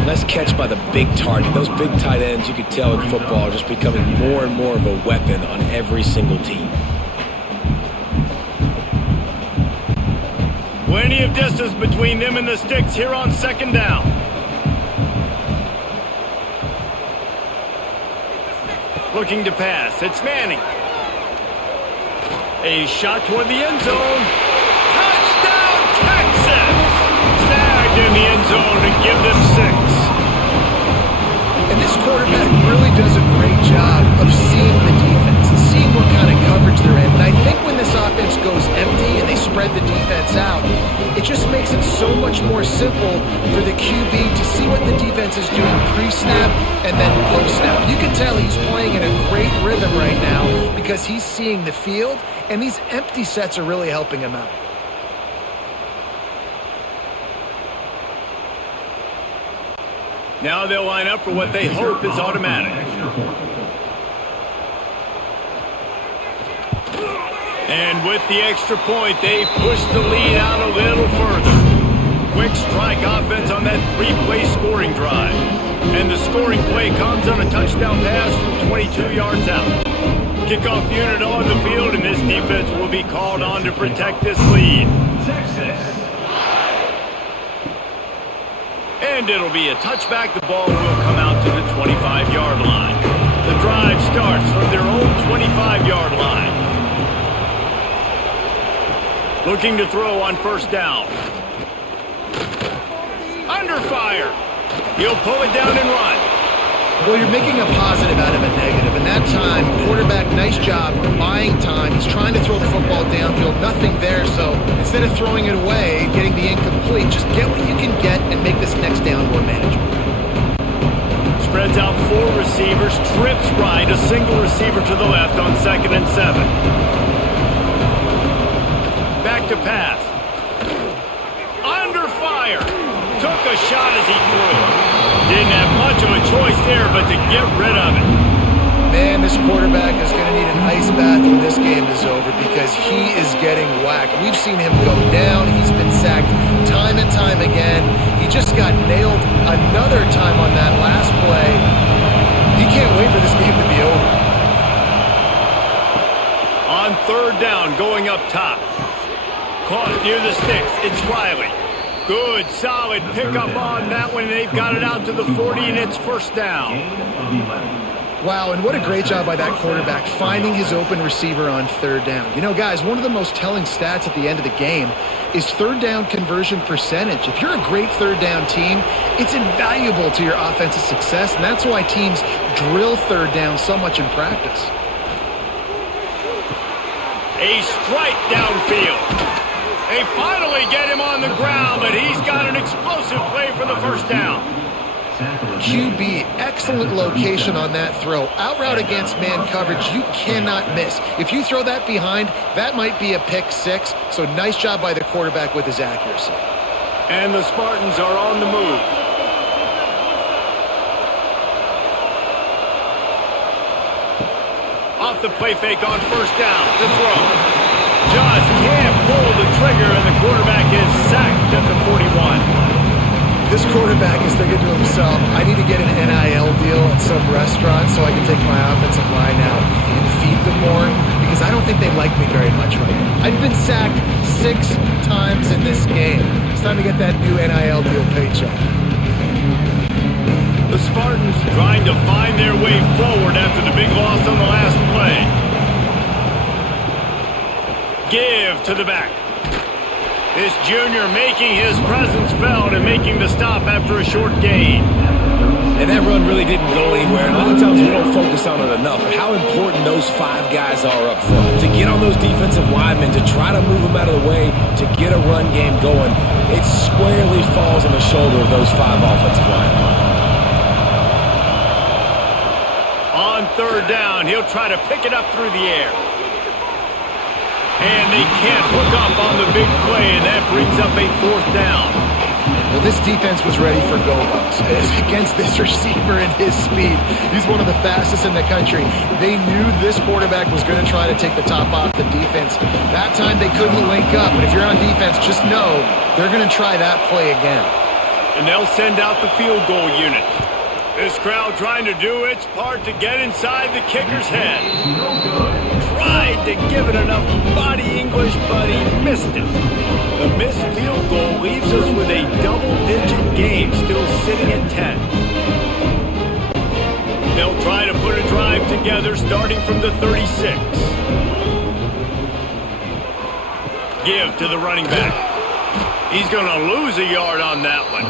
Nice catch by the big target. Those big tight ends, you could tell in football, are just becoming more and more of a weapon on every single team. Plenty of distance between them and the sticks here on second down. Looking to pass. It's Manning. A shot toward the end zone. Touchdown, Texas! Snagged in the end zone to give them 6. And this quarterback really does a great job of seeing the defense and seeing what kind of coverage they're in. And I think when this offense goes empty and they spread the defense out, it just makes it so much more simple for the QB to see what the defense is doing pre-snap and then post-snap. You can tell he's playing in a great rhythm right now because he's seeing the field, and these empty sets are really helping him out. Now they'll line up for what they hope is automatic. And with the extra point, they push the lead out a little further. Quick strike offense on that 3-play scoring drive. And the scoring play comes on a touchdown pass from 22 yards out. Kickoff unit on the field, and this defense will be called on to protect this lead. And it'll be a touchback. The ball will come out to the 25-yard line. The drive starts from their own 25-yard line. Looking to throw on first down. Under fire. He'll pull it down and run. Well, you're making a positive out of a negative. And that time, quarterback, nice job buying time. He's trying to throw the football downfield. Nothing there, so instead of throwing it away, getting the incomplete, just get what you can get and make this next down more manageable. Spreads out 4 receivers, trips right, a single receiver to the left on 2nd and 7. Back to pass. Under fire. Took a shot as he threw. Didn't have much of a choice there, but to get rid of it. Man, this quarterback is going to need an ice bath when this game is over because he is getting whacked. We've seen him go down. He's been sacked time and time again. He just got nailed another time on that last play. He can't wait for this game to be over. On 3rd down, going up top. Caught near the sticks. It's Riley. Good, solid pickup on that one. They've got it out to the 40, and it's first down. Wow, and what a great job by that quarterback finding his open receiver on 3rd down. You know, guys, one of the most telling stats at the end of the game is 3rd down conversion percentage. If you're a great 3rd down team, it's invaluable to your offensive success, and that's why teams drill 3rd down so much in practice. A strike downfield. They finally get him on the ground, but he's got an explosive play for the first down. QB, excellent location on that throw. Out route against man coverage, you cannot miss. If you throw that behind, that might be a pick 6. So nice job by the quarterback with his accuracy. And the Spartans are on the move. Off the play fake on first down to throw. Just can't pull the trigger, and the quarterback is sacked at the 41. This quarterback is thinking to himself, I need to get an NIL deal at some restaurant so I can take my offensive line out and feed them more, because I don't think they like me very much right now. I've been sacked 6 times in this game. It's time to get that new NIL deal paycheck. The Spartans trying to find their way forward after the big loss on the last play. Give to the back. This junior making his presence felt and making the stop after a short gain. And that run really didn't go anywhere. And a lot of times we don't focus on it enough. How important those 5 guys are up front. To get on those defensive linemen, to try to move them out of the way, to get a run game going, it squarely falls on the shoulder of those 5 offensive linemen. On 3rd down, he'll try to pick it up through the air. And they can't hook up on the big play, and that brings up a 4th down. Well, this defense was ready for go-goes against this receiver and his speed. He's one of the fastest in the country. They knew this quarterback was going to try to take the top off the defense. That time they couldn't link up, but if you're on defense, just know they're going to try that play again. And they'll send out the field goal unit. This crowd trying to do its part to get inside the kicker's head. Tried to give it enough body English, but he missed it. The missed field goal leaves us with a double-digit game still sitting at 10. They'll try to put a drive together starting from the 36. Give to the running back. He's going to lose a yard on that one.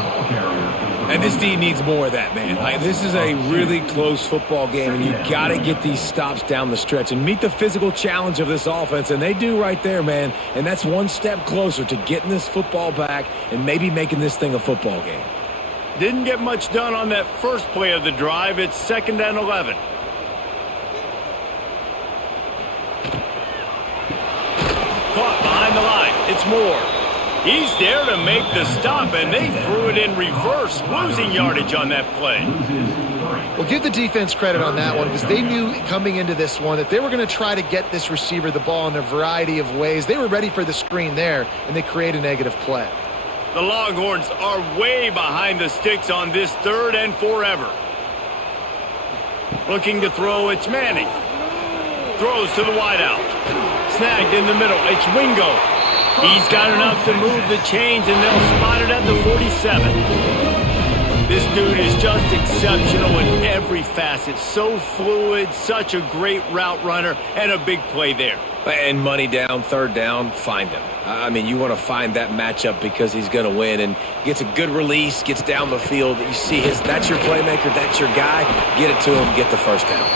And this D needs more of that, man. Like, this is a really close football game, and you got to get these stops down the stretch and meet the physical challenge of this offense, and they do right there, man. And that's one step closer to getting this football back and maybe making this thing a football game. Didn't get much done on that first play of the drive. It's 2nd and 11. Caught behind the line. It's Moore. He's there to make the stop, and they threw it in reverse, losing yardage on that play. Well, give the defense credit on that one because they knew coming into this one that they were going to try to get this receiver the ball in a variety of ways. They were ready for the screen there, and they create a negative play. The Longhorns are way behind the sticks on this 3rd and forever. Looking to throw, it's Manning. Throws to the wideout. Snagged in the middle, it's Wingo. He's got enough to move the chains, and they'll spot it at the 47. This dude is just exceptional in every facet. So fluid, such a great route runner, and a big play there. And money down, 3rd down, find him. I mean, you want to find that matchup because he's going to win, and gets a good release, gets down the field. You see that's your playmaker, that's your guy. Get it to him, get the 1st down.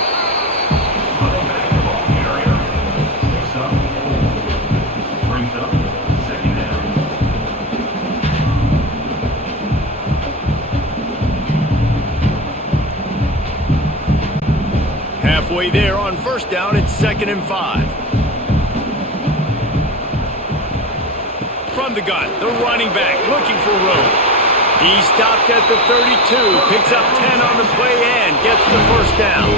Halfway there on 1st down, it's 2nd and 5. From the gun, the running back looking for room. He stopped at the 32, picks up 10 on the play and gets the 1st down.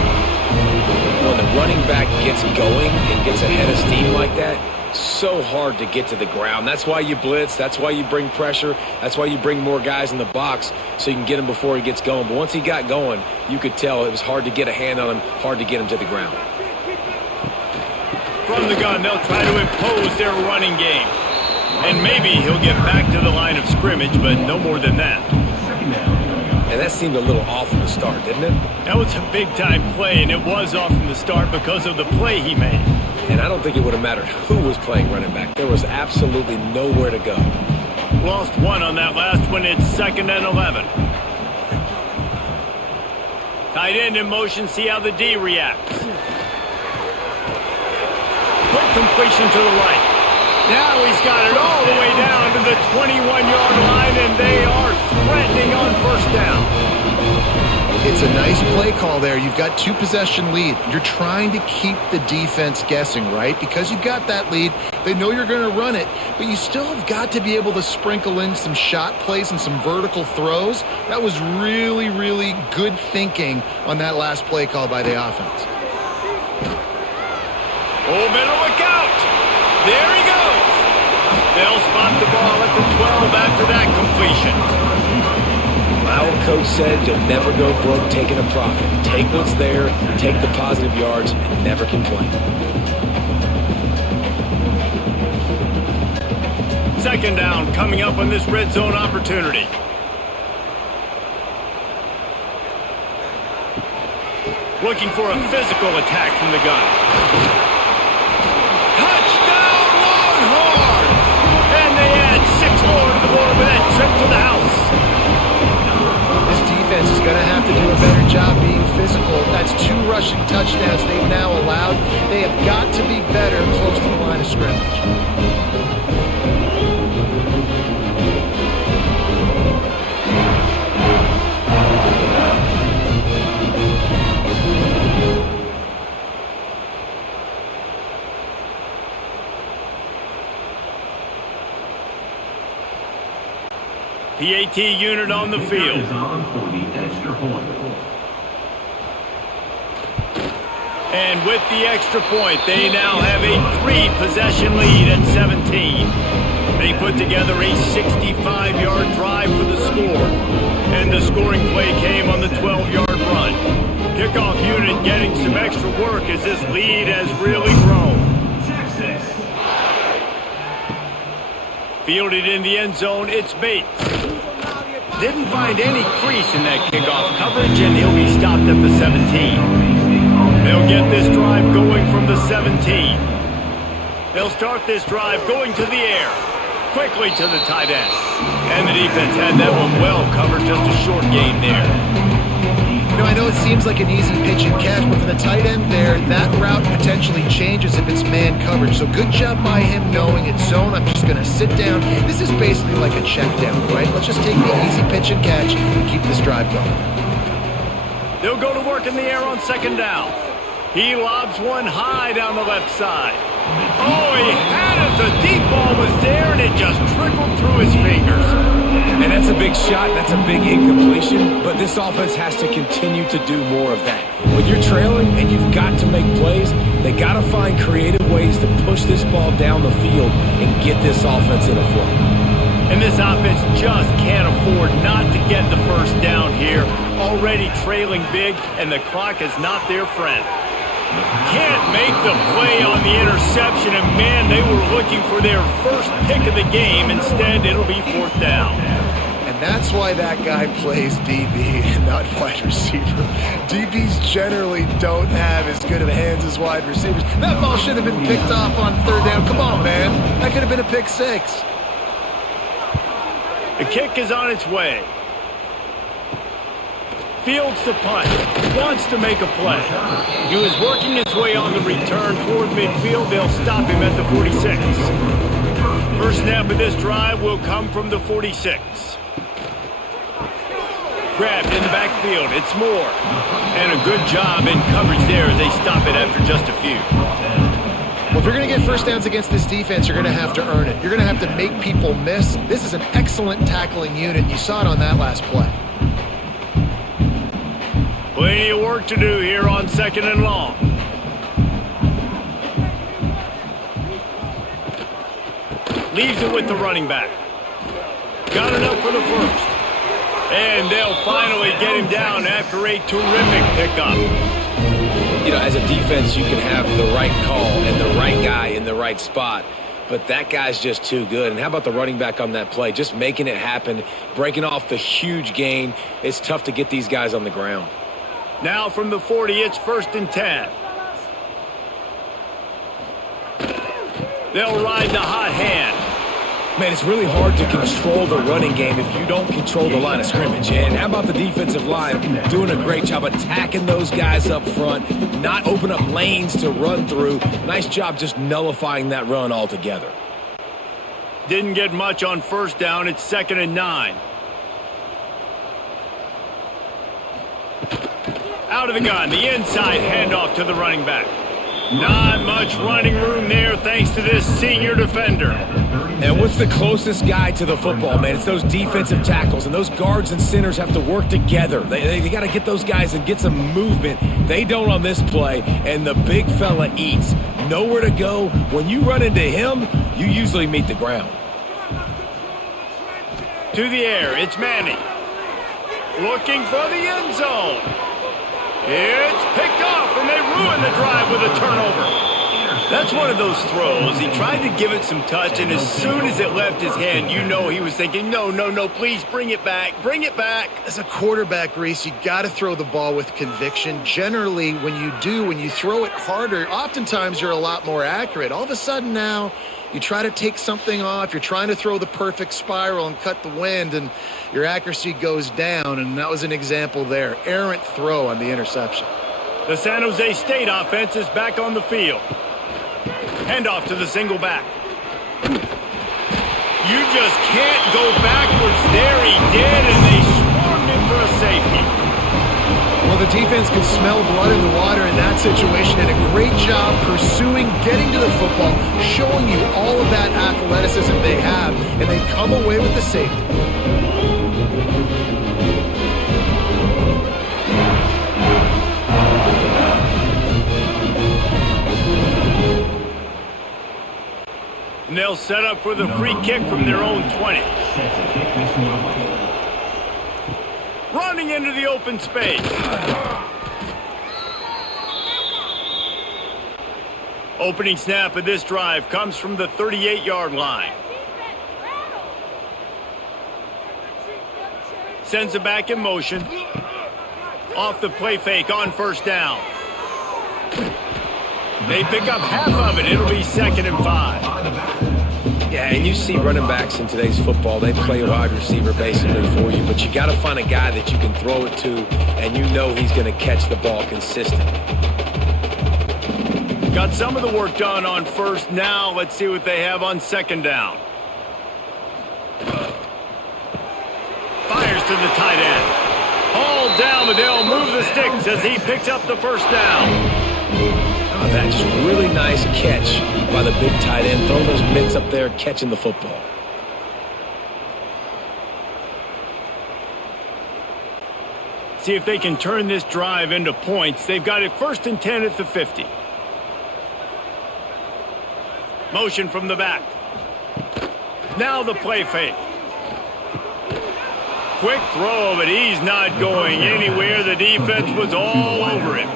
When the running back gets going and gets ahead of steam like that, so hard to get to the ground. That's why you blitz. That's why you bring pressure. That's why you bring more guys in the box so you can get him before he gets going. But once he got going, you could tell it was hard to get a hand on him, hard to get him to the ground. From the gun, they'll try to impose their running game. And maybe he'll get back to the line of scrimmage, but no more than that. And that seemed a little off from the start, didn't it? That was a big-time play, and it was off from the start because of the play he made. And I don't think it would have mattered who was playing running back. There was absolutely nowhere to go. Lost one on that last one. It's 2nd and 11. Tight end in motion. See how the D reacts. Quick completion to the right. Now he's got it all the way down to the 21-yard line, and they are threatening on 1st down. It's a nice play call there. You've got 2-possession lead. You're trying to keep the defense guessing, right? Because you've got that lead. They know you're going to run it, but you still have got to be able to sprinkle in some shot plays and some vertical throws. That was really, really good thinking on that last play call by the offense. Oh, better look out. There he goes. They'll spot the ball at the 12 after that completion. My old coach said you'll never go broke taking a profit. Take what's there, take the positive yards, and never complain. 2nd down coming up on this red zone opportunity. Looking for a physical attack from the gun. Touchdown Longhorns! And they add 6 more to the board with that trip to the house. Defense is going to have to do a better job being physical. That's 2 rushing touchdowns they've now allowed. They have got to be better close to the line of scrimmage. PAT unit on the field. And with the extra point, they now have a 3-possession lead at 17. They put together a 65-yard drive for the score. And the scoring play came on the 12-yard run. Kickoff unit getting some extra work as this lead has really grown. Fielded in the end zone, it's Bates. Didn't find any crease in that kickoff coverage, and he'll be stopped at the 17. They'll get this drive going from the 17. They'll start this drive going to the air. Quickly to the tight end. And the defense had that one well covered, just a short gain there. You know, I know it seems like an easy pitch and catch, but for the tight end there, that route potentially changes if it's man coverage. So good job by him knowing it's zone. I'm just going to sit down. This is basically like a check down, right? Let's just take the easy pitch and catch and keep this drive going. They'll go to work in the air on second down. He lobs one high down the left side. Oh, he had it. The deep ball was there, and it just trickled through his fingers. And that's a big shot. That's a big incompletion. But this offense has to continue to do more of that. When you're trailing and you've got to make plays, they got to find creative ways to push this ball down the field and get this offense in a flow. And this offense just can't afford not to get the first down here. Already trailing big, and the clock is not their friend. Can't make the play on the interception, and man, they were looking for their first pick of the game. Instead, it'll be fourth down. And that's why that guy plays DB and not wide receiver. DBs generally don't have as good of hands as wide receivers. That ball should have been picked off on third down. Come on, man. That could have been a pick six. The kick is on its way. Fields the punt. Wants to make a play. He was working his way on the return toward midfield. They'll stop him at the 46. First snap of this drive will come from the 46. Grabbed in the backfield. It's Moore. And a good job in coverage there as they stop it after just a few. Well, if you're going to get first downs against this defense, you're going to have to earn it. You're going to have to make people miss. This is an excellent tackling unit. You saw it on that last play. Plenty of work to do here on second and long. Leaves it with the running back. Got enough for the first. And they'll finally get him down after a terrific pickup. You know, as a defense, you can have the right call and the right guy in the right spot, but that guy's just too good. And how about the running back on that play? Just making it happen, breaking off the huge gain. It's tough to get these guys on the ground. Now from the 40, it's first and 10. They'll ride the hot hand. Man, it's really hard to control the running game if you don't control the line of scrimmage. And how about the defensive line doing a great job attacking those guys up front, not open up lanes to run through. Nice job just nullifying that run altogether. Didn't get much on first down. It's second and 9. Out of the gun, the inside handoff to the running back. Not much running room there thanks to this senior defender. And what's the closest guy to the football, man? It's those defensive tackles, and those guards and centers have to work together. They got to get those guys and get some movement. They don't on this play, and the big fella eats. Nowhere to go. When you run into him, you usually meet the ground. To the air, it's Manning. Looking for the end zone. It's picked off, and they ruin the drive with a turnover. That's one of those throws. He tried to give it some touch, and as soon as it left his hand, you know he was thinking, no, please bring it back, bring it back. As a quarterback, Reese, you got to throw the ball with conviction. Generally, when you throw it harder, oftentimes you're a lot more accurate. All of a sudden now, you try to take something off, you're trying to throw the perfect spiral and cut the wind, and your accuracy goes down, and that was an example there. Errant throw on the interception. The San Jose State offense is back on the field. Handoff to the single back. You just can't go backwards there. He did, and they swarmed him for a safety. Well, the defense could smell blood in the water in that situation, and a great job pursuing, getting to the football, showing you all of that athleticism they have, and they come away with the safety. And they'll set up for the free kick from their own 20. Running into the open space. Opening snap of this drive comes from the 38-yard line. Sends it back in motion. Off the play fake on first down. They pick up half of it. It'll be 2nd and 5. Yeah, and you see running backs in today's football, they play a wide receiver basically for you, but you got to find a guy that you can throw it to, and you know he's going to catch the ball consistently. Got some of the work done on first. Now let's see what they have on 2nd down. Fires to the tight end. Hauled down, but they'll move the sticks as he picks up the first down. Oh, that's just really nice catch by the big tight end. Throwing those mitts up there, catching the football. See if they can turn this drive into points. They've got it 1st and 10 at the 50. Motion from the back. Now the play fake. Quick throw, but he's not going anywhere. The defense was all over him.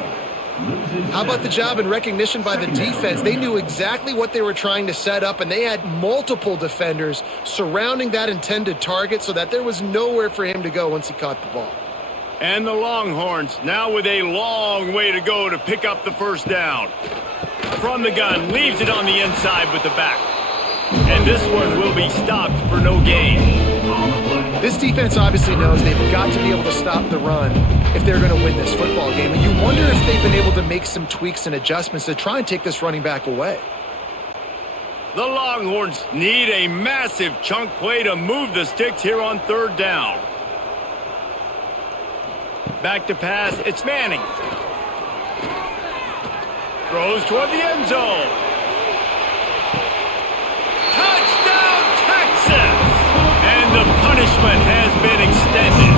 How about the job and recognition by the defense? They knew exactly what they were trying to set up, and they had multiple defenders surrounding that intended target so that there was nowhere for him to go once he caught the ball. And the Longhorns now with a long way to go to pick up the first down. From the gun, leaves it on the inside with the back. And this one will be stopped for no gain. This defense obviously knows they've got to be able to stop the run if they're going to win this football game. And you wonder if they've been able to make some tweaks and adjustments to try and take this running back away. The Longhorns need a massive chunk play to move the sticks here on 3rd down. Back to pass, it's Manning. Throws toward the end zone. Touchdown, Texas! And the punishment has been extended.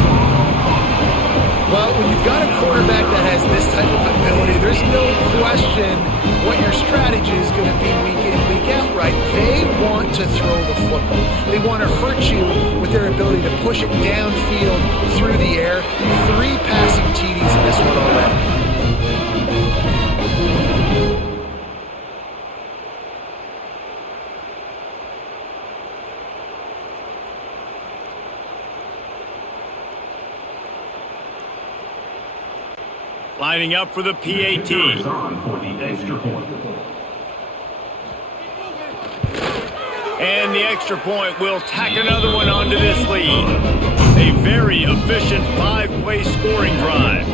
Well, when you've got a quarterback that has this type of ability, there's no question what your strategy is going to be week in, week out, right? They want to throw the football. They want to hurt you with their ability to push it downfield through the air. 3 passing TDs in this one already. Lining up for the PAT. And the extra point will tack another one onto this lead. A very efficient 5-play scoring drive.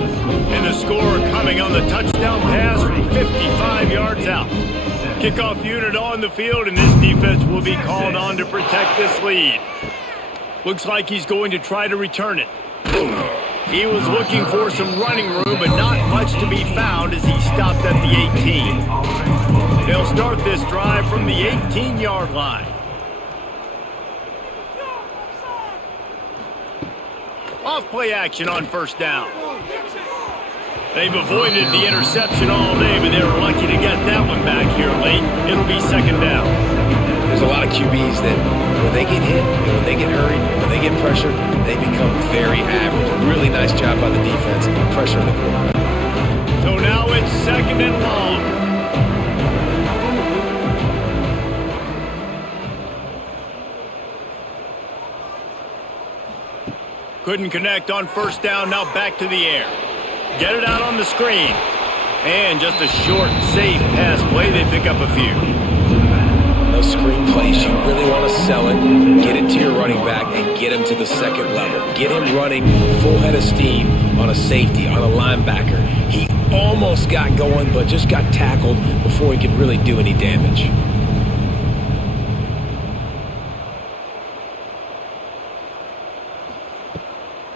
And the score coming on the touchdown pass from 55 yards out. Kickoff unit on the field, and this defense will be called on to protect this lead. Looks like he's going to try to return it. He was looking for some running room, but not much to be found as he stopped at the 18. They'll start this drive from the 18-yard line. Off play action on first down. They've avoided the interception all day, but they were lucky to get that one back here late. It'll be 2nd down. There's a lot of QBs that when they get hit, when they get hurried, when they get pressured, they become very average. Really nice job by the defense, pressuring the quarterback. So now it's 2nd and long. Couldn't connect on first down, now back to the air. Get it out on the screen. And just a short, safe pass play, they pick up a few. Those screen plays, you really want to sell it, get it to your running back, and get him to the 2nd level. Get him running full head of steam on a safety, on a linebacker. He almost got going, but just got tackled before he could really do any damage.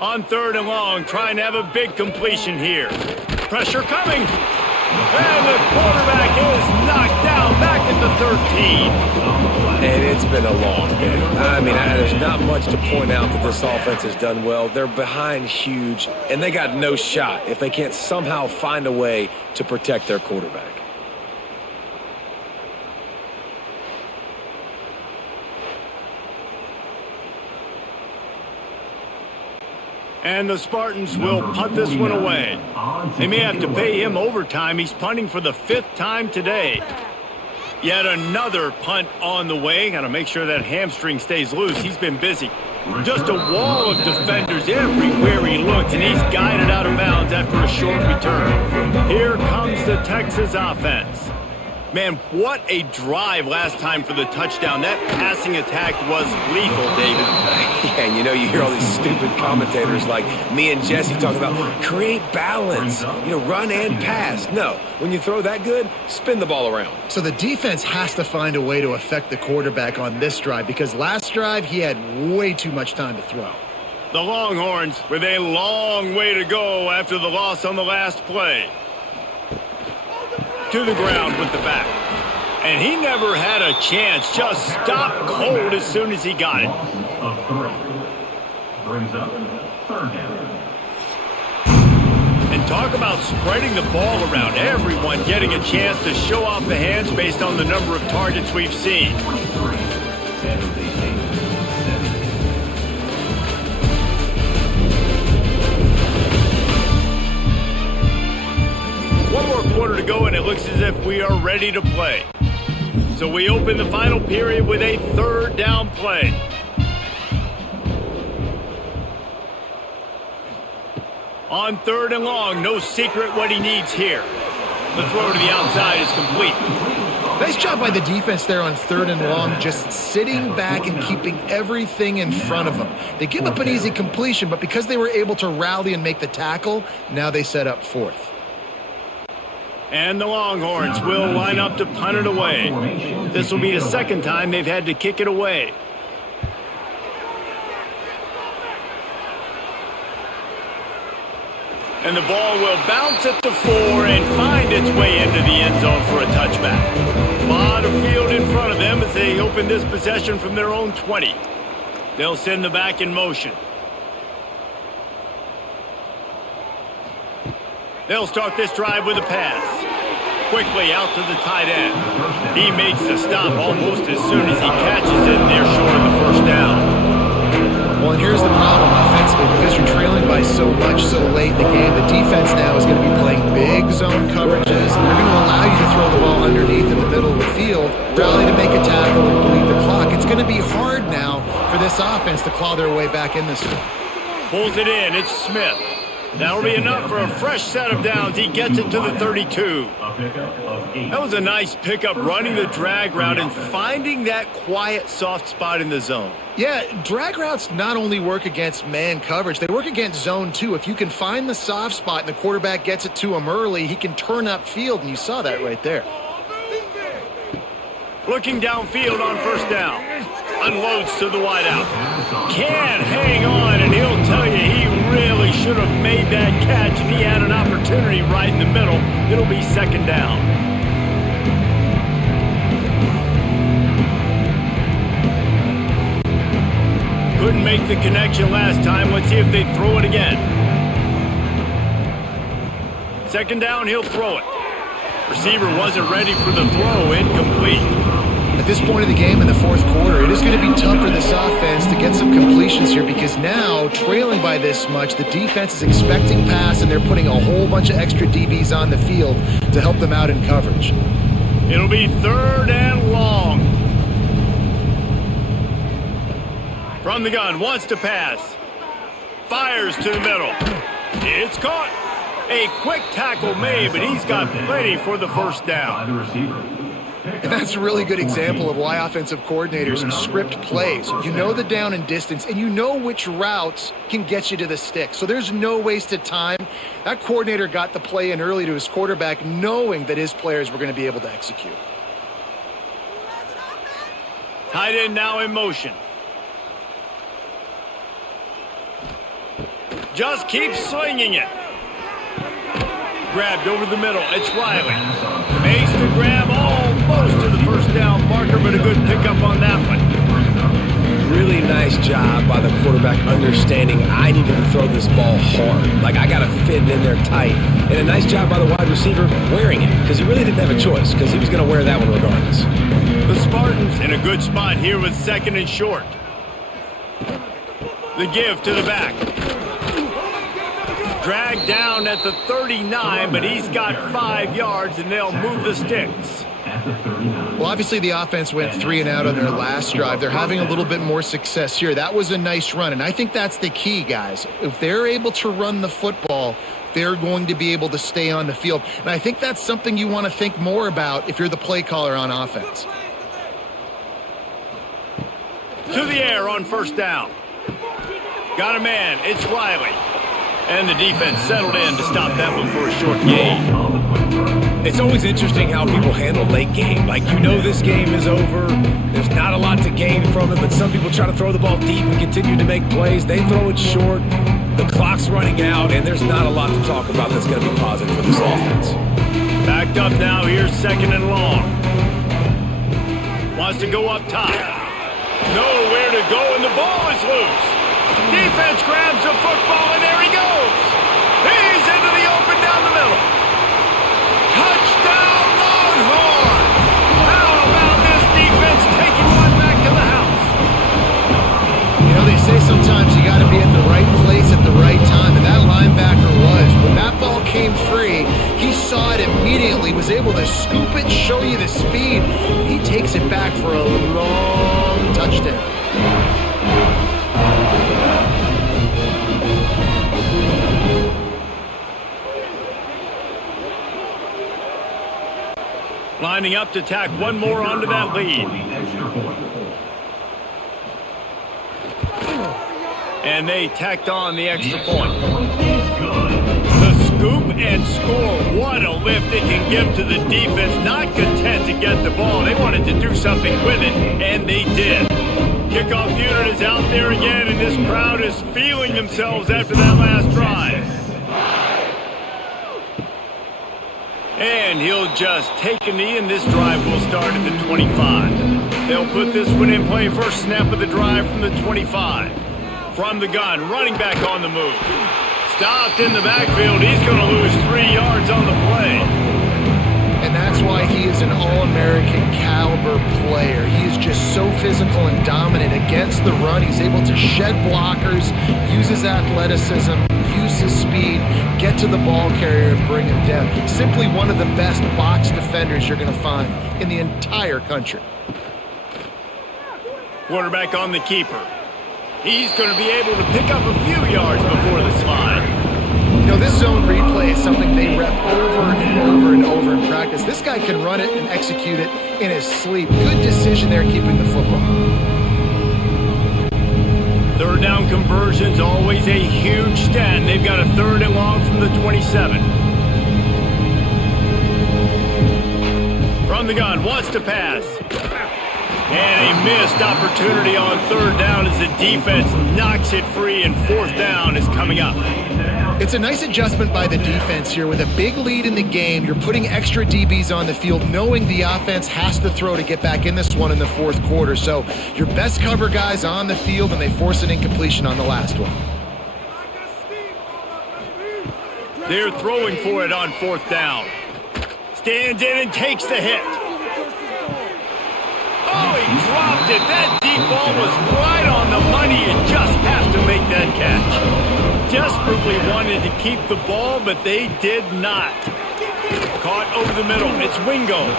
On 3rd and long, trying to have a big completion here. Pressure coming. And the quarterback 13. And it's been a long day. I mean, there's not much to point out that this offense has done well. They're behind huge, and they got no shot if they can't somehow find a way to protect their quarterback. And the Spartans will punt this one away. They may have to pay him overtime. He's punting for the 5th time today. Yet another punt on the way. Got to make sure that hamstring stays loose. He's been busy. Just a wall of defenders everywhere he looks, and he's guided out of bounds after a short return. Here comes the Texas offense. Man, what a drive last time for the touchdown. That passing attack was lethal, David. Yeah, and you know, you hear all these stupid commentators like me and Jesse talking about create balance, run and pass. No, when you throw that good, spin the ball around. So the defense has to find a way to affect the quarterback on this drive because last drive he had way too much time to throw. The Longhorns with a long way to go after the loss on the last play. To the ground with the back. And he never had a chance. Just stopped cold as soon as he got it. Brings up third down. And talk about spreading the ball around. Everyone getting a chance to show off the hands based on the number of targets we've seen. One more quarter to go, and it looks as if we are ready to play. So we open the final period with a 3rd down play. On 3rd and long, no secret what he needs here. The throw to the outside is complete. Nice job by the defense there on 3rd and long, just sitting back and keeping everything in front of them. They give up an easy completion, but because they were able to rally and make the tackle, now they set up 4th. And the Longhorns will line up to punt it away. This will be the 2nd time they've had to kick it away. And the ball will bounce at the 4 and find its way into the end zone for a touchback. A lot of field in front of them as they open this possession from their own 20. They'll send the back in motion. They'll start this drive with a pass. Quickly out to the tight end. He makes the stop almost as soon as he catches it, and they're short of the 1st down. Well, and here's the problem offensively. Because you're trailing by so much so late in the game, the defense now is going to be playing big zone coverages, and they're going to allow you to throw the ball underneath in the middle of the field, rally to make a tackle, and bleed the clock. It's going to be hard now for this offense to claw their way back in this one. Pulls it in. It's Smith. That'll be enough for a fresh set of downs. He gets it to the 32. That was a nice pickup, running the drag route and finding that quiet, soft spot in the zone. Yeah, drag routes not only work against man coverage, they work against zone too. If you can find the soft spot and the quarterback gets it to him early, he can turn upfield, and you saw that right there. Looking downfield on 1st down. Unloads to the wideout. Can hang on, and he'll tell you he really should have made that catch, and he had an opportunity right in the middle. It'll be 2nd down. Couldn't make the connection last time. Let's see if they throw it again. 2nd down, he'll throw it. Receiver wasn't ready for the throw. Incomplete. At this point of the game in the 4th quarter, it is going to be tough for this offense to get some completions here because now, trailing by this much, the defense is expecting pass, and they're putting a whole bunch of extra DBs on the field to help them out in coverage. It'll be 3rd and long. From the gun, wants to pass. Fires to the middle. It's caught. A quick tackle made, but he's got plenty for the 1st down. And that's a really good example of why offensive coordinators script plays. You know the down and distance, and you know which routes can get you to the stick. So there's no wasted time. That coordinator got the play in early to his quarterback, knowing that his players were going to be able to execute. Tight end now in motion. Just keeps slinging it. Grabbed over the middle. It's Riley. Makes the grab almost to the 1st down good pickup on that one. Really nice job by the quarterback understanding I needed to throw this ball hard. Like, I got to fit it in there tight. And a nice job by the wide receiver wearing it, because he really didn't have a choice, because he was going to wear that one regardless. The Spartans in a good spot here with 2nd and short. The give to the back. Dragged down at the 39, but he's got 5 yards, and they'll move the sticks. Well, obviously the offense went 3 and out on their last drive. They're having a little bit more success here. That was a nice run, and I think that's the key, guys. If they're able to run the football, they're going to be able to stay on the field. And I think that's something you want to think more about if you're the play caller on offense. To the air on 1st down. Got a man. It's Riley. And the defense settled in to stop that one for a short gain. It's always interesting how people handle late game. Like, you know this game is over. There's not a lot to gain from it, but some people try to throw the ball deep and continue to make plays. They throw it short. The clock's running out, and there's not a lot to talk about that's going to be positive for this offense. Backed up now. Here's 2nd and long. Wants to go up top. Nowhere to go, and the ball is loose. Defense grabs the football, and there he goes. He's into the open down the middle. Touchdown, Longhorns! How about this defense taking one back to the house? You know, they say sometimes you got to be at the right place at the right time, and that linebacker was. When that ball came free, he saw it immediately, was able to scoop it, show you the speed. He takes it back for a long touchdown. Lining up to tack one more onto that lead. And they tacked on the extra point. The scoop and score. What a lift it can give to the defense. Not content to get the ball. They wanted to do something with it, and they did. Kickoff unit is out there again, and this crowd is feeling themselves after that last drive. And he'll just take a knee, and this drive will start at the 25. They'll put this one in play. First snap of the drive from the 25. From the gun, running back on the move. Stopped in the backfield. He's going to lose 3 yards on the play. And that's why he is an All-American caliber player. He is just so physical and dominant against the run. He's able to shed blockers, use his athleticism, use his speed, get to the ball carrier and bring him down. Simply one of the best box defenders you're going to find in the entire country. Quarterback on the keeper. He's going to be able to pick up a few yards before the slide. You know, this zone replay is something they rep over and over and over in practice. This guy can run it and execute it in his sleep. Good decision there keeping the football. 3rd down conversion's always a huge stat. They've got a 3rd and long from the 27. From the gun, wants to pass. And a missed opportunity on 3rd down as the defense knocks it free, and 4th down is coming up. It's a nice adjustment by the defense here. With a big lead in the game, you're putting extra DBs on the field, knowing the offense has to throw to get back in this one in the 4th quarter. So your best cover guys on the field, and they force an incompletion on the last one. They're throwing for it on 4th down. Stands in and takes the hit. Oh, he dropped it. That deep ball was right on the money. You just have to make that catch. Desperately wanted to keep the ball, but they did not. Caught over the middle. It's Wingo.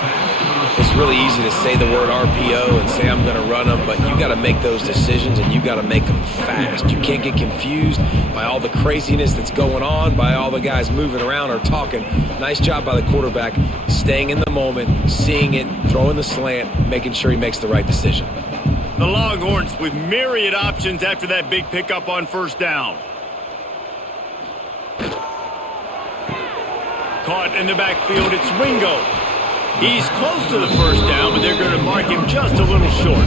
It's really easy to say the word RPO and say I'm going to run them, but you got to make those decisions, and you got to make them fast. You can't get confused by all the craziness that's going on, by all the guys moving around or talking. Nice job by the quarterback, staying in the moment, seeing it, throwing the slant, making sure he makes the right decision. The Longhorns with myriad options after that big pickup on 1st down. Caught in the backfield, it's Wingo. He's close to the 1st down, but they're going to mark him just a little short.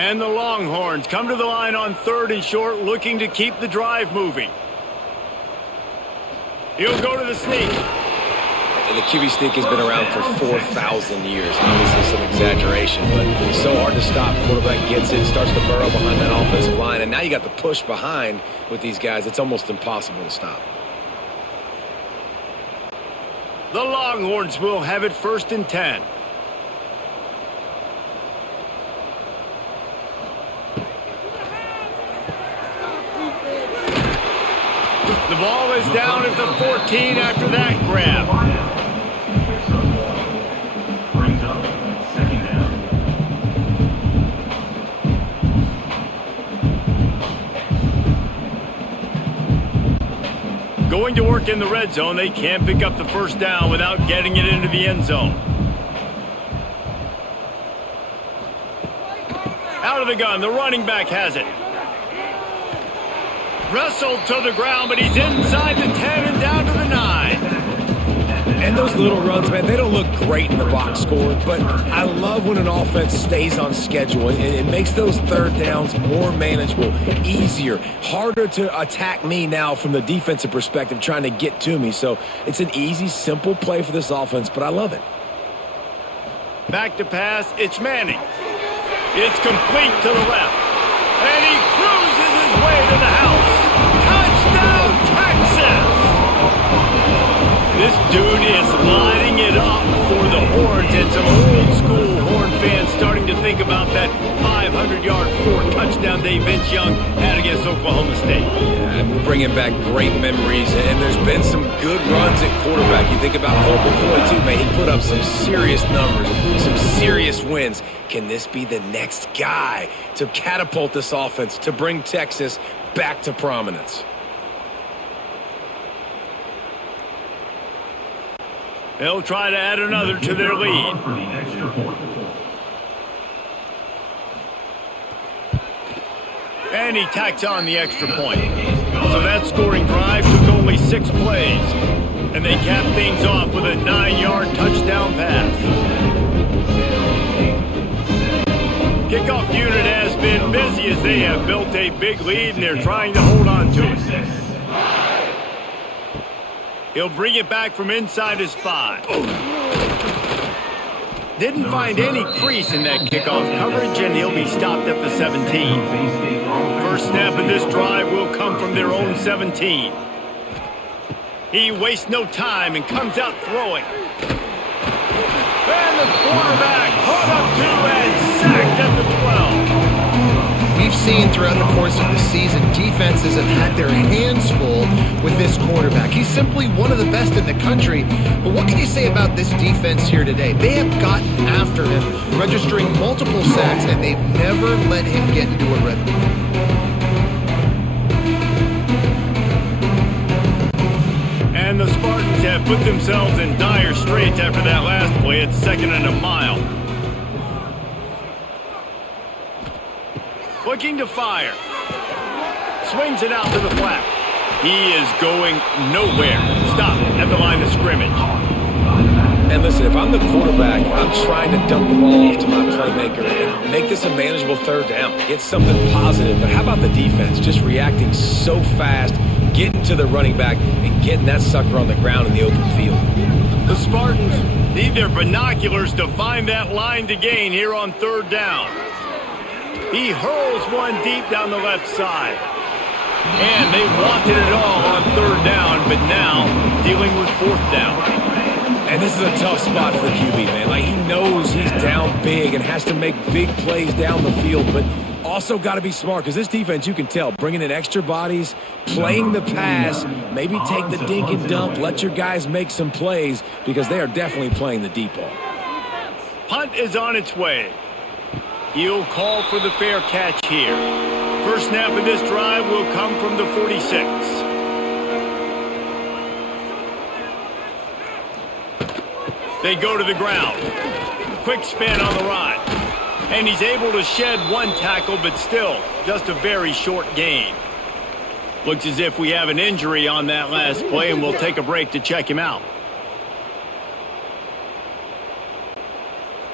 And the Longhorns come to the line on 3rd and short, looking to keep the drive moving. He'll go to the sneak. And the QB sneak has been around for 4,000 years. Obviously some exaggeration, but it's so hard to stop. Quarterback gets it, starts to burrow behind that offensive line, and now you got the push behind with these guys. It's almost impossible to stop. The Longhorns will have it 1st and 10. The ball is down at the 14 after that grab. Brings up 2nd down. Going to work in the red zone, they can't pick up the 1st down without getting it into the end zone. Out of the gun, the running back has it. Wrestled to the ground, but he's inside the 10 and down to the 9. And those little runs, man, they don't look great in the box score, but I love when an offense stays on schedule. It makes those 3rd downs more manageable, easier, harder to attack me now from the defensive perspective trying to get to me. So it's an easy, simple play for this offense, but I love it. Back to pass, it's Manning. It's complete to the left. And he cruises his way to the house. Touchdown, Texas! This dude is lighting it up for the Horns, and some old-school Horn fans starting to think about that 500-yard, 4-touchdown day Vince Young had against Oklahoma State. Yeah, bringing back great memories, and there's been some good runs at quarterback. You think about Colt McCoy, too, man. He put up some serious numbers, some serious wins. Can this be the next guy to catapult this offense, to bring Texas back to prominence? They'll try to add another to their lead. For the extra point. And he tacks on the extra point. So that scoring drive took only 6 plays. And they cap things off with a 9-yard touchdown pass. Kickoff unit has been busy as they have built a big lead and they're trying to hold on to it. He'll bring it back from inside his 5. Didn't find any crease in that kickoff coverage, and he'll be stopped at the 17. First snap of this drive will come from their own 17. He wastes no time and comes out throwing. And the quarterback caught up to and sacked at the 12. We've seen throughout the course of the season, defenses have had their hands full with this quarterback. He's simply one of the best in the country. But what can you say about this defense here today? They have gotten after him, registering multiple sacks, and they've never let him get into a rhythm. And the Spartans have put themselves in dire straits after that last play. It's 2nd and a mile. Looking to fire. Swings it out to the flat. He is going nowhere. Stop at the line of scrimmage. And listen, if I'm the quarterback, I'm trying to dump the ball off to my playmaker and make this a manageable 3rd down. Get something positive. But how about the defense? Just reacting so fast, getting to the running back, and getting that sucker on the ground in the open field. The Spartans need their binoculars to find that line to gain here on 3rd down. He hurls one deep down the left side. And they wanted it all on 3rd down, but now dealing with 4th down. And this is a tough spot for QB, man. Like, he knows he's down big and has to make big plays down the field, but also got to be smart because this defense, you can tell, bringing in extra bodies, playing the pass, maybe take the dink and dunk, let your guys make some plays because they are definitely playing the deep ball. Punt is on its way. He'll call for the fair catch here. First snap of this drive will come from the 46. They go to the ground. Quick spin on the run. And he's able to shed one tackle, but still just a very short gain. Looks as if we have an injury on that last play, and we'll take a break to check him out.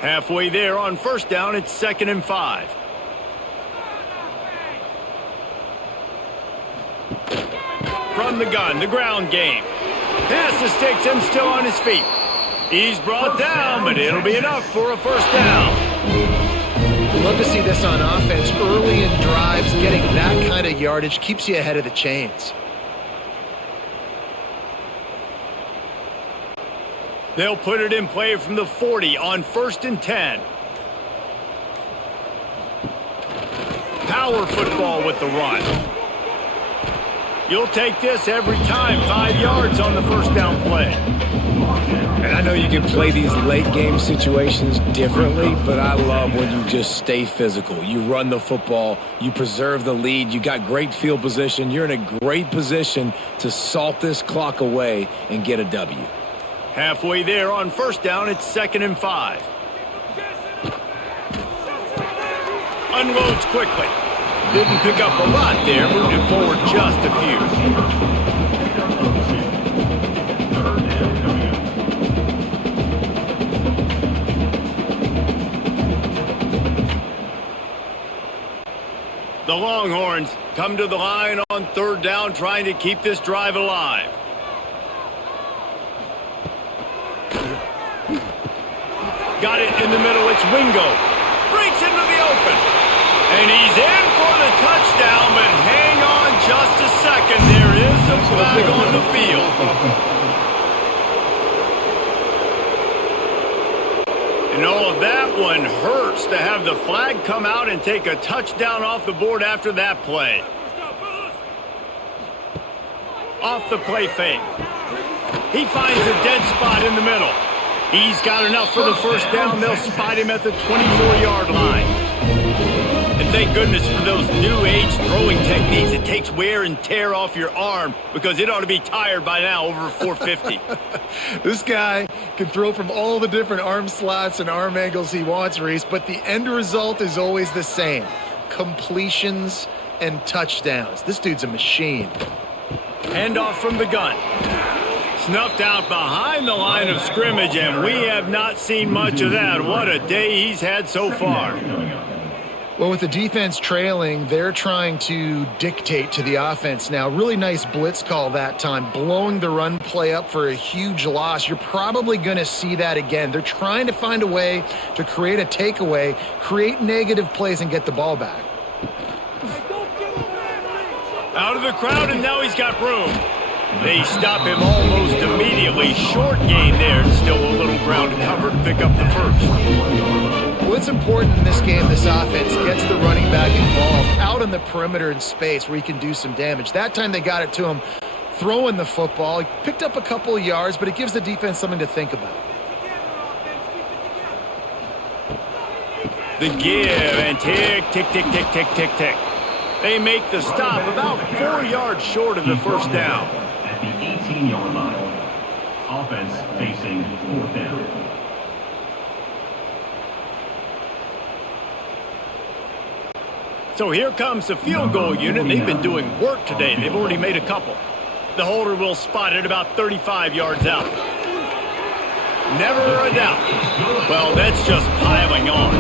Halfway there on 1st down, it's 2nd and 5. From the gun, the ground game. Past the sticks and still on his feet. He's brought down, but it'll be enough for a first down. We love to see this on offense. Early in drives, getting that kind of yardage keeps you ahead of the chains. They'll put it in play from the 40 on 1st and 10. Power football with the run. You'll take this every time. 5 yards on the first down play. And I know you can play these late game situations differently, but I love when you just stay physical. You run the football, you preserve the lead, you got great field position, you're in a great position to salt this clock away and get a W. Halfway there on first down, it's 2nd and 5. Unloads quickly. Didn't pick up a lot there, moved it forward just a few. The Longhorns come to the line on 3rd down, trying to keep this drive alive. Got it in the middle. It's Wingo. Breaks into the open. And he's in for the touchdown, but hang on just a second. There is a flag on the field. And oh, that one hurts to have the flag come out and take a touchdown off the board after that play. Off the play fake. He finds a dead spot in the middle. He's got enough for the first down. They'll spot him at the 24-yard line. And thank goodness for those new age throwing techniques. It takes wear and tear off your arm because it ought to be tired by now over 450. This guy can throw from all the different arm slots and arm angles he wants, Reese, but the end result is always the same. Completions and touchdowns. This dude's a machine. Handoff from the gun. Snuffed out behind the line of scrimmage, and we have not seen much of that. What a day he's had so far. Well, with the defense trailing, they're trying to dictate to the offense now. Really nice blitz call that time, blowing the run play up for a huge loss. You're probably going to see that again. They're trying to find a way to create a takeaway, create negative plays, and get the ball back. Out of the crowd, and now he's got room. They stop him almost immediately. Short gain there, and still a little ground to cover to pick up the first. Well, it's important in this game, this offense gets the running back involved out on the perimeter in space where he can do some damage. That time they got it to him throwing the football. He picked up a couple of yards, but it gives the defense something to think about. The give, and tick, tick, tick, tick, tick, tick, tick. They make the stop about 4 yards short of the first down. At the 18-yard line. Offense facing 4th down. So here comes the field goal unit. They've been doing work today. They've already made a couple. The holder will spot it about 35 yards out. Never a doubt. Well, that's just piling on.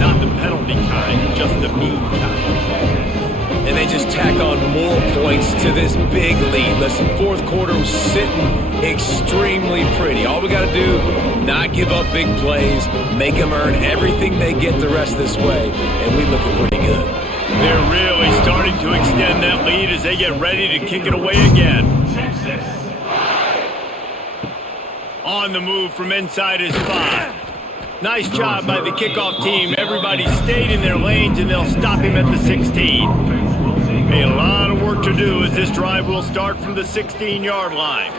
Not the penalty kind, just the mean kind. And they just tack on more points to this big lead. Listen, 4th quarter was sitting extremely pretty. All we got to do, not give up big plays, make them earn everything they get the rest of this way, and we looking pretty good. They're really starting to extend that lead as they get ready to kick it away again. On the move from inside his 5. Nice job by the kickoff team. Everybody stayed in their lanes, and they'll stop him at the 16. A lot of work to do as this drive will start from the 16-yard line.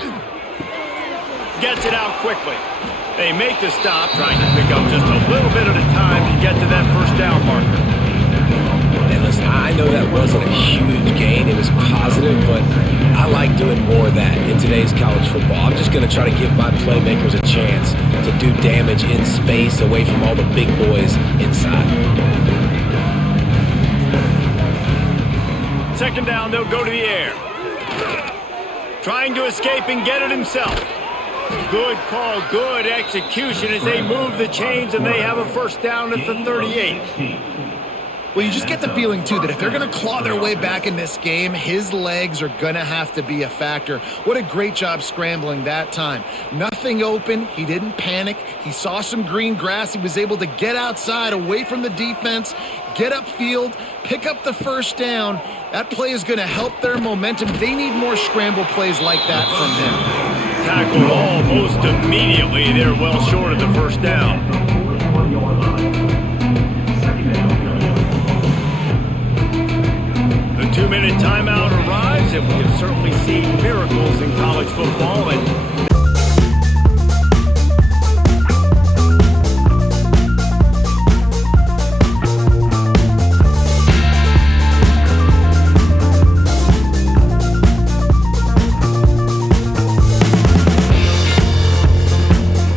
Gets it out quickly. They make the stop, trying to pick up just a little bit at a time to get to that first down marker. And listen, I know that wasn't a huge gain. It was positive, but I like doing more of that in today's college football. I'm just going to try to give my playmakers a chance to do damage in space away from all the big boys inside. 2nd down, they'll go to the air. Trying to escape and get it himself. Good call, good execution as they move the chains, and they have a first down at the 38. Well, you just get the feeling, too, that if they're going to claw their way back in this game, his legs are going to have to be a factor. What a great job scrambling that time. Nothing open. He didn't panic. He saw some green grass. He was able to get outside, away from the defense, get upfield, pick up the first down. That play is going to help their momentum. They need more scramble plays like that from him. Tackled almost immediately. They're well short of the first down. 41-yard line. Second down. The 2-minute timeout arrives, and we have certainly seen miracles in college football. And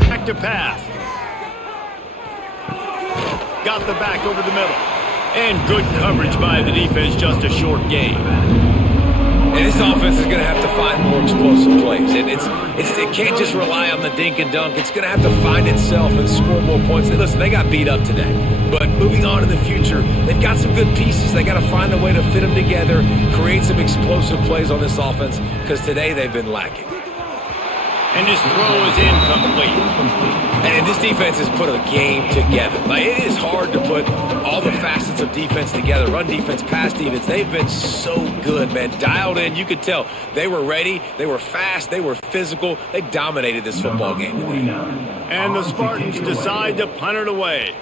back to pass. Got the back over the middle. And good coverage by the defense, just a short gain. And this offense is going to have to find more explosive plays. And it can't just rely on the dink and dunk. It's going to have to find itself and score more points. And listen, they got beat up today. But moving on in the future, they've got some good pieces. They got to find a way to fit them together, create some explosive plays on this offense, because today they've been lacking. And his throw is incomplete. And this defense has put a game together. Like, it is hard to put all the facets of defense together. Run defense, pass defense. They've been so good, man. Dialed in. You could tell they were ready. They were fast. They were physical. They dominated this football game today. And the Spartans decide to punt it away.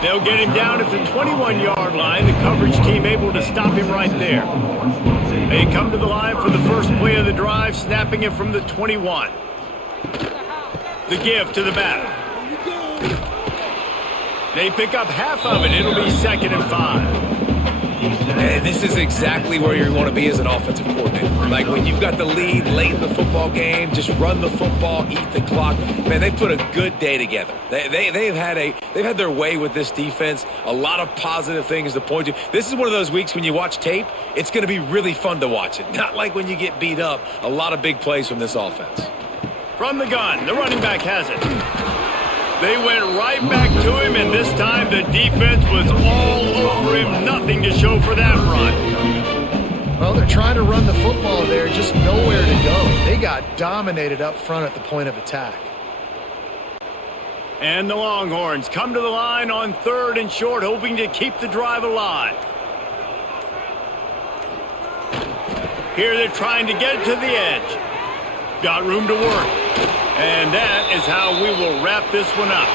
They'll get him down at the 21-yard line. The coverage team able to stop him right there. They come to the line for the first play of the drive, snapping it from the 21. The give to the back. They pick up half of it. It'll be 2nd and 5. And this is exactly where you want to be as an offensive coordinator. Like, when you've got the lead late in the football game, just run the football, eat the clock. Man, they put a good day together. They've had their way with this defense. A lot of positive things to point to. This is one of those weeks when you watch tape, it's going to be really fun to watch it. Not like when you get beat up. A lot of big plays from this offense. From the gun, the running back has it. They went right back to him, and this time the defense was all over him. Nothing to show for that run. Well, they're trying to run the football there, just nowhere to go. They got dominated up front at the point of attack. And the Longhorns come to the line on 3rd and short, hoping to keep the drive alive. Here they're trying to get it to the edge. Got room to work. And that is how we will wrap this one up.